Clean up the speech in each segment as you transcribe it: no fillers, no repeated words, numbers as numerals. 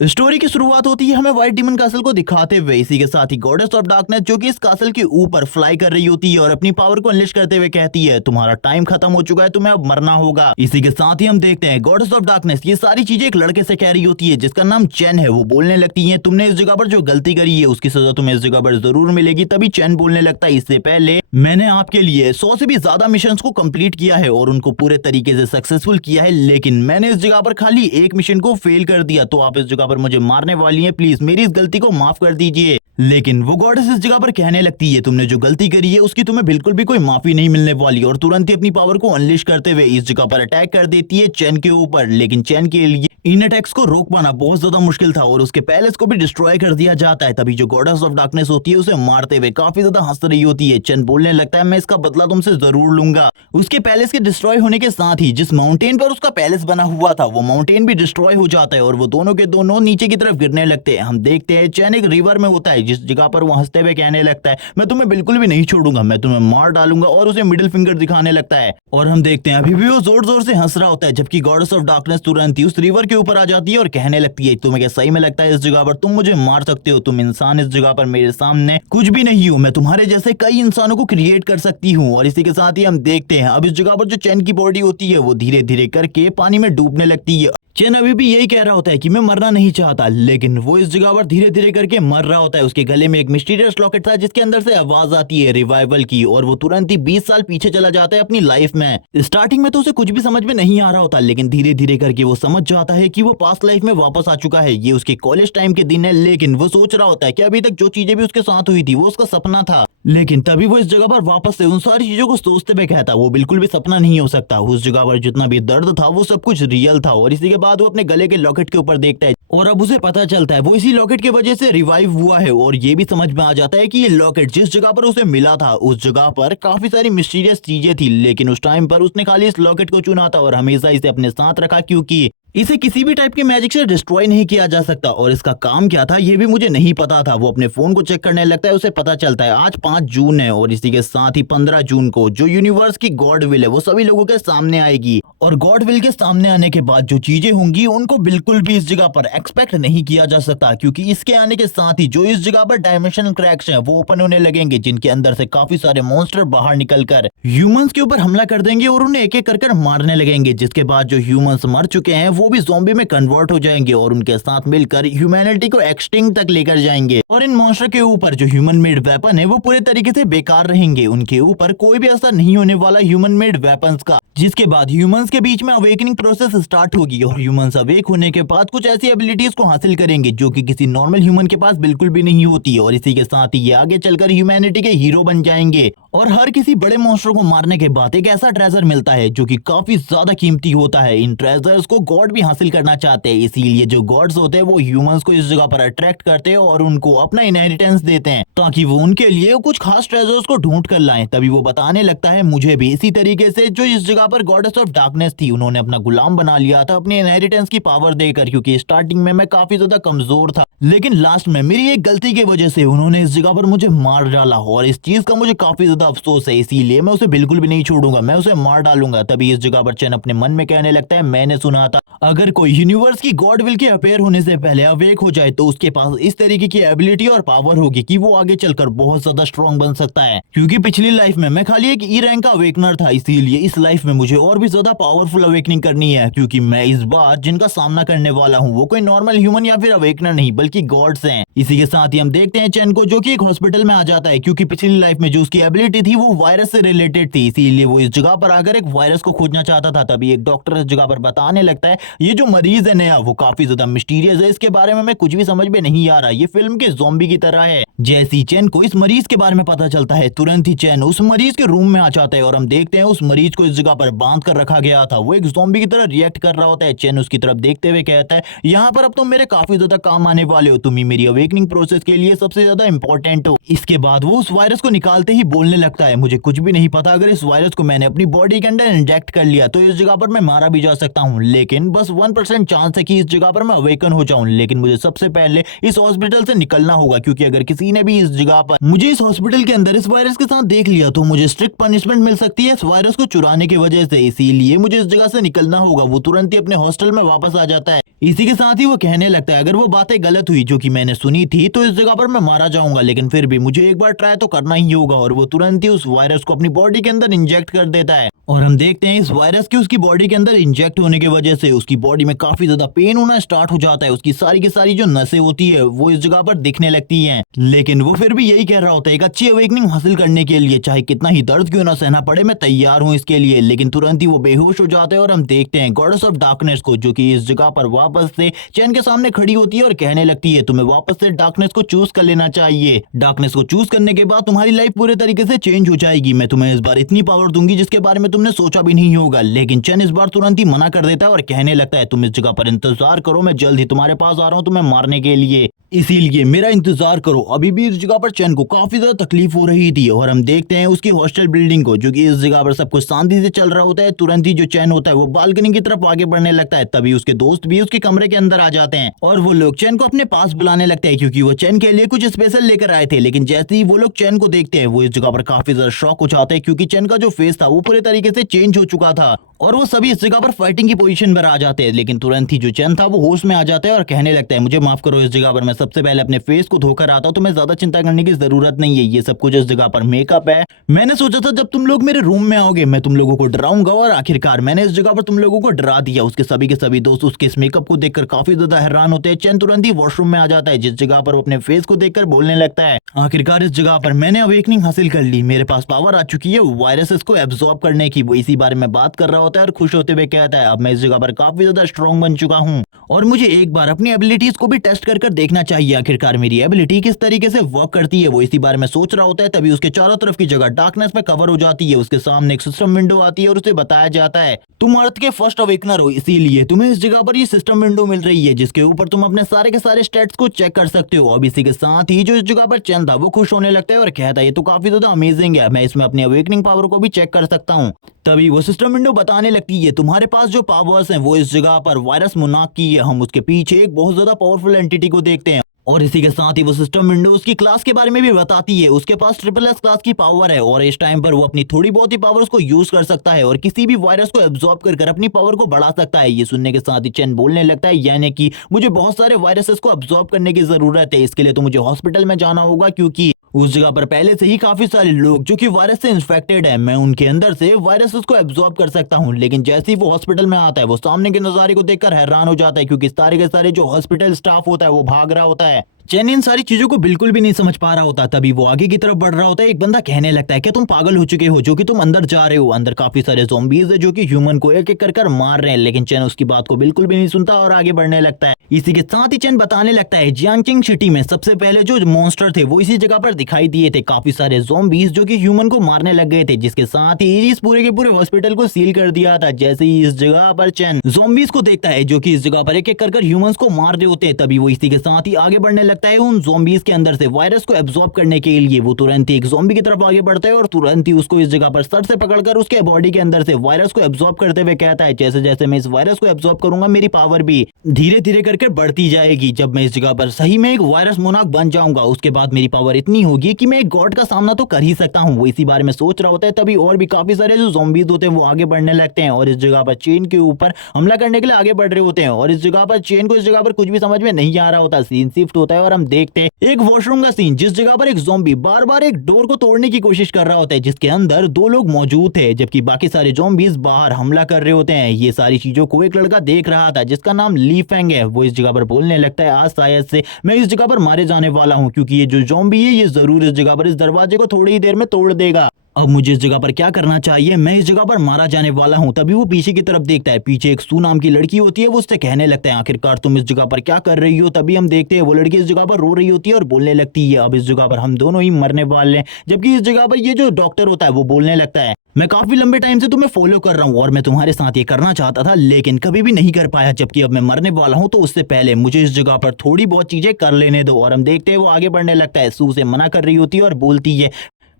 Story की शुरुआत होती है हमें व्हाइट डीमन कासल को दिखाते हुए। इसी के साथ ही गॉडेस ऑफ डार्कनेस जो कि इस कासल के ऊपर फ्लाई कर रही होती है और अपनी पावर को अनलिश करते हुए कहती है तुम्हारा टाइम खत्म हो चुका है, तुम्हें अब मरना होगा। इसी के साथ ही हम देखते हैं गॉडेस ऑफ डार्कनेस ये सारी चीजें एक लड़के से कह रही होती है जिसका नाम चैन है। वो बोलने लगती है तुमने इस जगह पर जो गलती करी है उसकी सजा तुम्हें इस जगह पर जरूर मिलेगी। तभी चैन बोलने लगता है इससे पहले मैंने आपके लिए 100 से भी ज्यादा मिशन को कंप्लीट किया है और उनको पूरे तरीके से सक्सेसफुल किया है, लेकिन मैंने इस जगह पर खाली एक मिशन को फेल कर दिया। तो आप इस जगह पर मुझे मारने वाली हैं, प्लीज मेरी इस गलती को माफ कर दीजिए। लेकिन वो गॉडेस इस जगह पर कहने लगती है तुमने जो गलती करी है उसकी तुम्हें बिल्कुल भी कोई माफी नहीं मिलने वाली और तुरंत ही अपनी पावर को अनलिश करते हुए इस जगह पर अटैक कर देती है चैन के ऊपर। लेकिन चैन के लिए इन अटैक्स को रोक पाना बहुत ज्यादा मुश्किल था और उसके पैलेस को भी डिस्ट्रॉय कर दिया जाता है। तभी जो गॉडेस ऑफ डार्कनेस होती है उसे मारते हुए काफी ज्यादा हंस रही होती है। चैन बोलने लगता है मैं इसका बदला तुमसे जरूर लूंगा। उसके पैलेस के डिस्ट्रॉय होने के साथ ही जिस माउंटेन पर उसका पैलेस बना हुआ था वो माउंटेन भी डिस्ट्रॉय हो जाता है और वो दोनों के दोनों नीचे की तरफ गिरने लगते हैं। हम देखते हैं चैन एक रिवर में होता है जिस जगह पर वो हंसते हुए कहने लगता है मैं तुम्हें बिल्कुल भी नहीं छोड़ूंगा, मैं तुम्हें मार डालूंगा और उसे मिडिल फिंगर दिखाने लगता है। और हम देखते हैं अभी भी वो जोर जोर से हंस रहा होता है जबकि गॉडेस ऑफ डार्कनेस तुरंत ही उस रिवर के ऊपर आ जाती है और कहने लगती है तुम्हें क्या सही में लगता है इस जगह पर तुम मुझे मार सकते हो? तुम इंसान इस जगह पर मेरे सामने कुछ भी नहीं हो, मैं तुम्हारे जैसे कई इंसानों को क्रिएट कर सकती हूँ। और इसी के साथ ही हम देखते हैं अब इस जगह पर जो चैन की बॉडी होती है वो धीरे धीरे करके पानी में डूबने लगती है। चैन अभी भी यही कह रहा होता है कि मैं मरना नहीं चाहता, लेकिन वो इस जगह पर धीरे धीरे करके मर रहा होता है। उसके गले में एक मिस्टीरियस लॉकेट था जिसके अंदर से आवाज आती है रिवाइवल की और वो तुरंत ही 20 साल पीछे चला जाता है अपनी लाइफ में। स्टार्टिंग में तो उसे कुछ भी समझ में नहीं आ रहा होता, लेकिन धीरे धीरे करके वो समझ जाता है कि वो पास्ट लाइफ में वापस आ चुका है। ये उसके कॉलेज टाइम के दिन है, लेकिन वो सोच रहा होता है कि अभी तक जो चीजें भी उसके साथ हुई थी वो उसका सपना था। लेकिन तभी वो इस जगह पर वापस से उन सारी चीजों को सोचते हुए कहता वो बिल्कुल भी सपना नहीं हो सकता। उस जगह पर जितना भी दर्द था वो सब कुछ रियल था। और इसी के बाद वो अपने गले के लॉकेट के ऊपर देखता है और अब उसे पता चलता है वो इसी लॉकेट की वजह से रिवाइव हुआ है। और ये भी समझ में आ जाता है कि ये लॉकेट जिस जगह पर उसे मिला था उस जगह पर काफी सारी मिस्टीरियस चीजें थी, लेकिन उस टाइम पर उसने खाली इस लॉकेट को चुना था और हमेशा इसे अपने साथ रखा क्योंकि इसे किसी भी टाइप के मैजिक से डिस्ट्रॉय नहीं किया जा सकता। और इसका काम क्या था ये भी मुझे नहीं पता था। वो अपने फोन को चेक करने लगता है, उसे पता चलता है आज 5 जून है और इसी के साथ ही 15 जून को जो यूनिवर्स की गॉड विल है वो सभी लोगों के सामने आएगी। और गॉड विल के सामने आने के बाद जो चीजें होंगी उनको बिल्कुल भी इस जगह पर एक्सपेक्ट नहीं किया जा सकता, क्योंकि इसके आने के साथ ही जो इस जगह पर डायमेंशनल क्रैक्स हैं वो ओपन होने लगेंगे जिनके अंदर से काफी सारे मॉन्स्टर बाहर निकलकर ह्यूमंस के ऊपर हमला कर देंगे और उन्हें एक एक कर मारने लगेंगे। जिसके बाद जो ह्यूमंस मर चुके हैं वो भी ज़ॉम्बी में कन्वर्ट हो जाएंगे और उनके साथ मिलकर ह्यूमैनिटी को एक्सटिंक्ट तक लेकर जाएंगे। और इन मॉन्स्टर के ऊपर जो ह्यूमन मेड वेपन है वो पूरे तरीके से बेकार रहेंगे, उनके ऊपर कोई भी असर नहीं होने वाला ह्यूमन मेड वेपन्स का। जिसके बाद ह्यूमंस के बीच में अवेकनिंग प्रोसेस स्टार्ट होगी और ह्यूमंस अवेक होने के बाद कुछ ऐसी एबिलिटीज को हासिल करेंगे जो कि किसी नॉर्मल ह्यूमन के पास बिल्कुल भी नहीं होती। और इसी के साथ ही ये आगे चलकर ह्यूमैनिटी के हीरो बन जाएंगे। और हर किसी बड़े मॉन्स्टर को मारने के बाद एक ऐसा ट्रेजर मिलता है जो कि काफी ज्यादा कीमती होता है। इन ट्रेजर्स को गॉड भी हासिल करना चाहते हैं, इसीलिए जो गॉड्स होते हैं वो ह्यूमंस को इस जगह पर अट्रैक्ट करते हैं और उनको अपना इनहेरिटेंस देते हैं ताकि वो उनके लिए कुछ खास ट्रेजर्स को ढूंढ कर लाएं। तभी वो बताने लगता है मुझे भी इसी तरीके से जो इस जगह पर गॉडेस ऑफ डार्कनेस थी उन्होंने अपना गुलाम बना लिया था अपनी इनहेरिटेंस की पावर देकर, क्योंकि स्टार्टिंग में मैं काफी ज्यादा कमजोर था, लेकिन लास्ट में मेरी एक गलती की वजह से उन्होंने इस जगह पर मुझे मार डाला और इस चीज का मुझे काफी ज्यादा अफसोस है। इसीलिए मैं उसे बिल्कुल भी नहीं छोड़ूंगा, मैं उसे मार डालूंगा। तभी इस जगह पर चैन अपने मन में कहने लगता है मैंने सुना था अगर कोई यूनिवर्स की गॉड विल के अपेयर होने से पहले अवेक हो जाए तो उसके पास इस तरीके की एबिलिटी और पावर होगी कि वो आगे चलकर बहुत ज्यादा स्ट्रॉन्ग बन सकता है। क्योंकि पिछली लाइफ में मैं खाली एक ई रैंक का अवेकनर था, इसीलिए इस लाइफ में मुझे और भी ज्यादा पावरफुल अवेकनिंग करनी है, क्योंकि मैं इस बार जिनका सामना करने वाला हूँ वो कोई नॉर्मल ह्यूमन या फिर अवेकनर नहीं बल्कि गॉड्स हैं। इसी के साथ ही हम देखते हैं चैन को जो कि एक हॉस्पिटल में आ जाता है, क्योंकि पिछली लाइफ में जो उसकी एबिलिटी थी वो वायरस से रिलेटेड थी, इसीलिए वो इस जगह पर आकर एक वायरस को खोजना चाहता था। तभी एक डॉक्टर इस जगह पर बताने लगता है ये जो मरीज है नया वो काफी ज्यादा मिस्टीरियस है, इसके बारे में मैं कुछ भी समझ में नहीं आ रहा, ये फिल्म के ज़ॉम्बी की तरह है। जैसी चैन को इस मरीज के बारे में पता चलता है तुरंत ही चैन उस मरीज के रूम में आ जाता है और हम देखते हैं उस मरीज को इस जगह पर बांध कर रखा गया था, वो एक ज़ॉम्बी की तरह रिएक्ट कर रहा होता है। चैन उसकी तरफ देखते हुए कहता है यहाँ पर अब तुम मेरे काफी ज्यादा काम आने वाले हो, तुम ही मेरी अवेकनिंग प्रोसेस के लिए सबसे ज्यादा इंपॉर्टेंट हो। इसके बाद वो उस वायरस को निकालते ही बोलने लगता है मुझे कुछ भी नहीं पता, अगर इस वायरस को मैंने अपनी बॉडी के अंदर इंजेक्ट कर लिया तो इस जगह पर मैं मारा भी जा सकता हूँ, लेकिन बस 1% चांस है कि इस जगह पर मैं अवेकन हो जाऊं। लेकिन मुझे सबसे पहले इस हॉस्पिटल से निकलना होगा, क्योंकि अगर किसी ने भी इस जगह पर मुझे इस हॉस्पिटल के अंदर इस वायरस के साथ देख लिया तो मुझे स्ट्रिक्ट पनिशमेंट मिल सकती है इस वायरस को चुराने की वजह से। इसीलिए मुझे इस जगह से निकलना होगा। वो तुरंत ही अपने हॉस्टल में वापस आ जाता है। इसी के साथ ही वो कहने लगता है अगर वो बातें गलत हुई जो कि मैंने सुनी थी तो इस जगह पर मैं मारा जाऊंगा, लेकिन फिर भी मुझे एक बार ट्राई तो करना ही होगा। और वो तुरंत ही उस वायरस को अपनी बॉडी के अंदर इंजेक्ट कर देता है और हम देखते हैं इस वायरस के उसकी बॉडी के अंदर इंजेक्ट होने की वजह से उसकी बॉडी में काफी ज्यादा पेन होना स्टार्ट हो जाता है। उसकी सारी की सारी जो नसें होती है वो इस जगह पर दिखने लगती हैं, लेकिन वो फिर भी यही कह रहा होता है एक अच्छी अवेकनिंग हासिल करने के लिए चाहे कितना ही दर्द क्यों ना सहना पड़े मैं तैयार हूँ इसके लिए। लेकिन तुरंत ही वो बेहोश हो जाते हैं और हम देखते हैं गॉडेस ऑफ डार्कनेस को जो कि इस जगह पर वापस से चैन के सामने खड़ी होती है और कहने लगती है तुम्हें वापस से डार्कनेस को चूज कर लेना चाहिए। डार्कनेस को चूज करने के बाद तुम्हारी लाइफ पूरे तरीके से चेंज हो जाएगी। मैं तुम्हें इस बार इतनी पावर दूंगी जिसके बारे में तुमने सोचा भी नहीं होगा। लेकिन चैन इस बार तुरंत ही मना कर देता है और कहने लगता है तुम इस जगह पर इंतजार करो, मैं जल्द ही तुम्हारे पास आ रहा हूँ तुम्हें मारने के लिए, इसीलिए मेरा इंतजार करो। अभी भी इस जगह पर चैन को काफी ज्यादा तकलीफ हो रही थी और हम देखते हैं उसकी हॉस्टल बिल्डिंग को जो कि इस जगह पर सब कुछ शांति से चल रहा होता है। तुरंत ही जो चैन होता है वो बालकनी की तरफ आगे बढ़ने लगता है। तभी उसके दोस्त भी उसके कमरे के अंदर आ जाते हैं और वो लोग चैन को अपने पास बुलाने लगते हैं क्योंकि वो चैन के लिए कुछ स्पेशल लेकर आए थे। लेकिन जैसे ही वो लोग चैन को देखते हैं वो इस जगह पर काफी ज्यादा शॉक हो जाते हैं क्योंकि चैन का जो फेस था वो पूरे तरीके से चेंज हो चुका था और वो सभी इस जगह पर फाइटिंग की पोजीशन पर आ जाते हैं। लेकिन तुरंत ही जो चैन था वो होश में आ जाता है और कहने लगता है मुझे माफ करो, इस जगह पर मैं सबसे पहले अपने फेस को धोकर आता हूं, तुम्हें ज्यादा चिंता करने की जरूरत नहीं है, ये सब कुछ इस जगह पर मेकअप है। मैंने सोचा था जब तुम लोग मेरे रूम में आओगे मैं तुम लोगों को डराऊंगा और आखिरकार मैंने इस जगह पर तुम लोगों को डरा दिया। उसके सभी दोस्त उसके इस मेकअप को देखकर काफी ज्यादा हैरान होते हैं। चैन तुरंत ही वॉशरूम में आ जाता है जिस जगह पर वो अपने फेस को देखकर बोलने लगता है आखिरकार इस जगह पर मैंने अवेकनिंग हासिल कर ली, मेरे पास पावर आ चुकी है वायरसेस को एब्जॉर्ब करने की। वो इसी बारे में बात कर रहा होता है और खुश होते हुए कहता है अब मैं इस जगह पर काफी ज्यादा स्ट्रॉन्ग बन चुका हूँ और मुझे एक बार अपनी एबिलिटीज को भी टेस्ट कर देखना चाहिए आखिरकार मेरी एबिलिटी किस तरीके से वर्क करती है। वो इसी बारे में सोच रहा होता है तभी उसके चारों तरफ की जगह डार्कनेस में कवर हो जाती है। उसके सामने एक सिस्टम विंडो आती है और उसे बताया जाता है तुम अर्थ के फर्स्ट अवेकनर हो, इसीलिए तुम्हें इस जगह पर ये सिस्टम विंडो मिल रही है जिसके ऊपर तुम अपने सारे के सारे स्टेट्स को चेक कर सकते हो। अब इसी के साथ ही जो इस जगह पर चैन था वो खुश होने लगता है और कहता है ये तो काफी ज्यादा अमेजिंग है, मैं इसमें अपनी अवेकनिंग पावर को भी चेक कर सकता हूँ। तभी वो सिस्टम विंडो बताने लगती है तुम्हारे पास जो पावर्स हैं वो इस जगह पर वायरस मोनार्क की है, हम उसके पीछे एक बहुत ज्यादा पावरफुल एंटिटी को देखते हैं। और इसी के साथ ही वो सिस्टम विंडो उसकी क्लास के बारे में भी बताती है, उसके पास SSS क्लास की पावर है और इस टाइम पर वो अपनी थोड़ी बहुत ही पावर्स को यूज कर सकता है और किसी भी वायरस को एब्जॉर्ब कर अपनी पावर को बढ़ा सकता है। ये सुनने के साथ ही चैन बोलने लगता है यानी कि मुझे बहुत सारे वायरसेस को एब्जॉर्ब करने की जरूरत है, इसके लिए तो मुझे हॉस्पिटल में जाना होगा क्योंकि उस जगह पर पहले से ही काफी सारे लोग जो कि वायरस से इन्फेक्टेड है, मैं उनके अंदर से वायरसेस को एब्जॉर्ब कर सकता हूं। लेकिन जैसे ही वो हॉस्पिटल में आता है वो सामने के नजारे को देखकर हैरान हो जाता है क्योंकि सारे के सारे जो हॉस्पिटल स्टाफ होता है वो भाग रहा होता है। चैन इन सारी चीजों को बिल्कुल भी नहीं समझ पा रहा होता। तभी वो आगे की तरफ बढ़ रहा होता है। एक बंदा कहने लगता है कि तुम पागल हो चुके हो जो कि तुम अंदर जा रहे हो, अंदर काफी सारे ज़ॉम्बीज़ है जो कि ह्यूमन को एक एक कर मार रहे हैं। लेकिन चैन उसकी बात को बिल्कुल भी नहीं सुनता और आगे बढ़ने लगता है। इसी के साथ ही चैन बताने लगता है जियांगचिंग सिटी में सबसे पहले जो मॉन्स्टर थे वो इसी जगह पर दिखाई दिए थे, काफी सारे ज़ॉम्बीज़ जो कि ह्यूमन को मारने लग गए थे, जिसके साथ ही इस पूरे के पूरे हॉस्पिटल को सील कर दिया था। जैसे ही इस जगह पर चैन ज़ॉम्बीज़ को देखता है जो कि इस जगह पर एक एक कर ह्यूमंस को मार रहे होते हैं, तभी वो इसी के साथ ही आगे बढ़ने लगता है उन ज़ॉम्बीज़ के अंदर से वायरस को एब्जॉर्ब करने के लिए। वो तुरंत ही एक ज़ॉम्बी की तरफ आगे बढ़ता है और तुरंत ही उसको इस जगह पर सर से पकड़कर उसके बॉडी के अंदर से वायरस को एब्जॉर्ब करते हुए कहता है जैसे जैसे मैं इस वायरस को एब्जॉर्ब करूंगा मेरी पावर भी धीरे धीरे करके बढ़ती जाएगी। जब मैं इस जगह पर सही में एक वायरस मोनार्क बन जाऊंगा उसके बाद मेरी पावर इतनी होगी कि मैं एक गॉड का सामना तो कर ही सकता हूँ। वो इसी बारे में सोच रहा होता है तभी और भी काफी सारे जो ज़ॉम्बीज़ होते हैं वो आगे बढ़ने लगते हैं और इस जगह पर चेन के ऊपर हमला करने के लिए आगे बढ़ रहे होते हैं। और इस जगह पर चेन को इस जगह पर कुछ भी समझ में नहीं आ रहा होता। सीन शिफ्ट होता है और हम देखते हैं एक वॉशरूम का सीन जिस जगह पर एक ज़ॉम्बी बार बार एक डोर को तोड़ने की कोशिश कर रहा होता है जिसके अंदर दो लोग मौजूद थे जबकि बाकी सारे ज़ॉम्बीज़ बाहर हमला कर रहे होते हैं। ये सारी चीजों को एक लड़का देख रहा था जिसका नाम ली फेंग है। वो इस जगह पर बोलने लगता है आज शायद से मैं इस जगह पर मारे जाने वाला हूं क्योंकि ये जो ज़ॉम्बी है ये जरूर इस जगह पर इस दरवाजे को थोड़ी ही देर में तोड़ देगा। अब मुझे इस जगह पर क्या करना चाहिए, मैं इस जगह पर मारा जाने वाला हूं। तभी वो पीछे की तरफ देखता है, पीछे एक सू नाम की लड़की होती है। वो उससे कहने लगता है आखिरकार तुम इस जगह पर क्या कर रही हो। तभी हम देखते हैं वो लड़की इस जगह पर रो रही होती है और बोलने लगती है अब इस जगह पर हम दोनों ही मरने वाले हैं। जबकि इस जगह पर ये जो डॉक्टर होता है वो बोलने लगता है मैं काफी लंबे टाइम से तुम्हें फॉलो कर रहा हूँ और मैं तुम्हारे साथ ये करना चाहता था लेकिन कभी भी नहीं कर पाया, जबकि अब मैं मरने वाला हूँ तो उससे पहले मुझे इस जगह पर थोड़ी बहुत चीजें कर लेने दो। और हम देखते हैं वो आगे बढ़ने लगता है, सू से मना कर रही होती है और बोलती है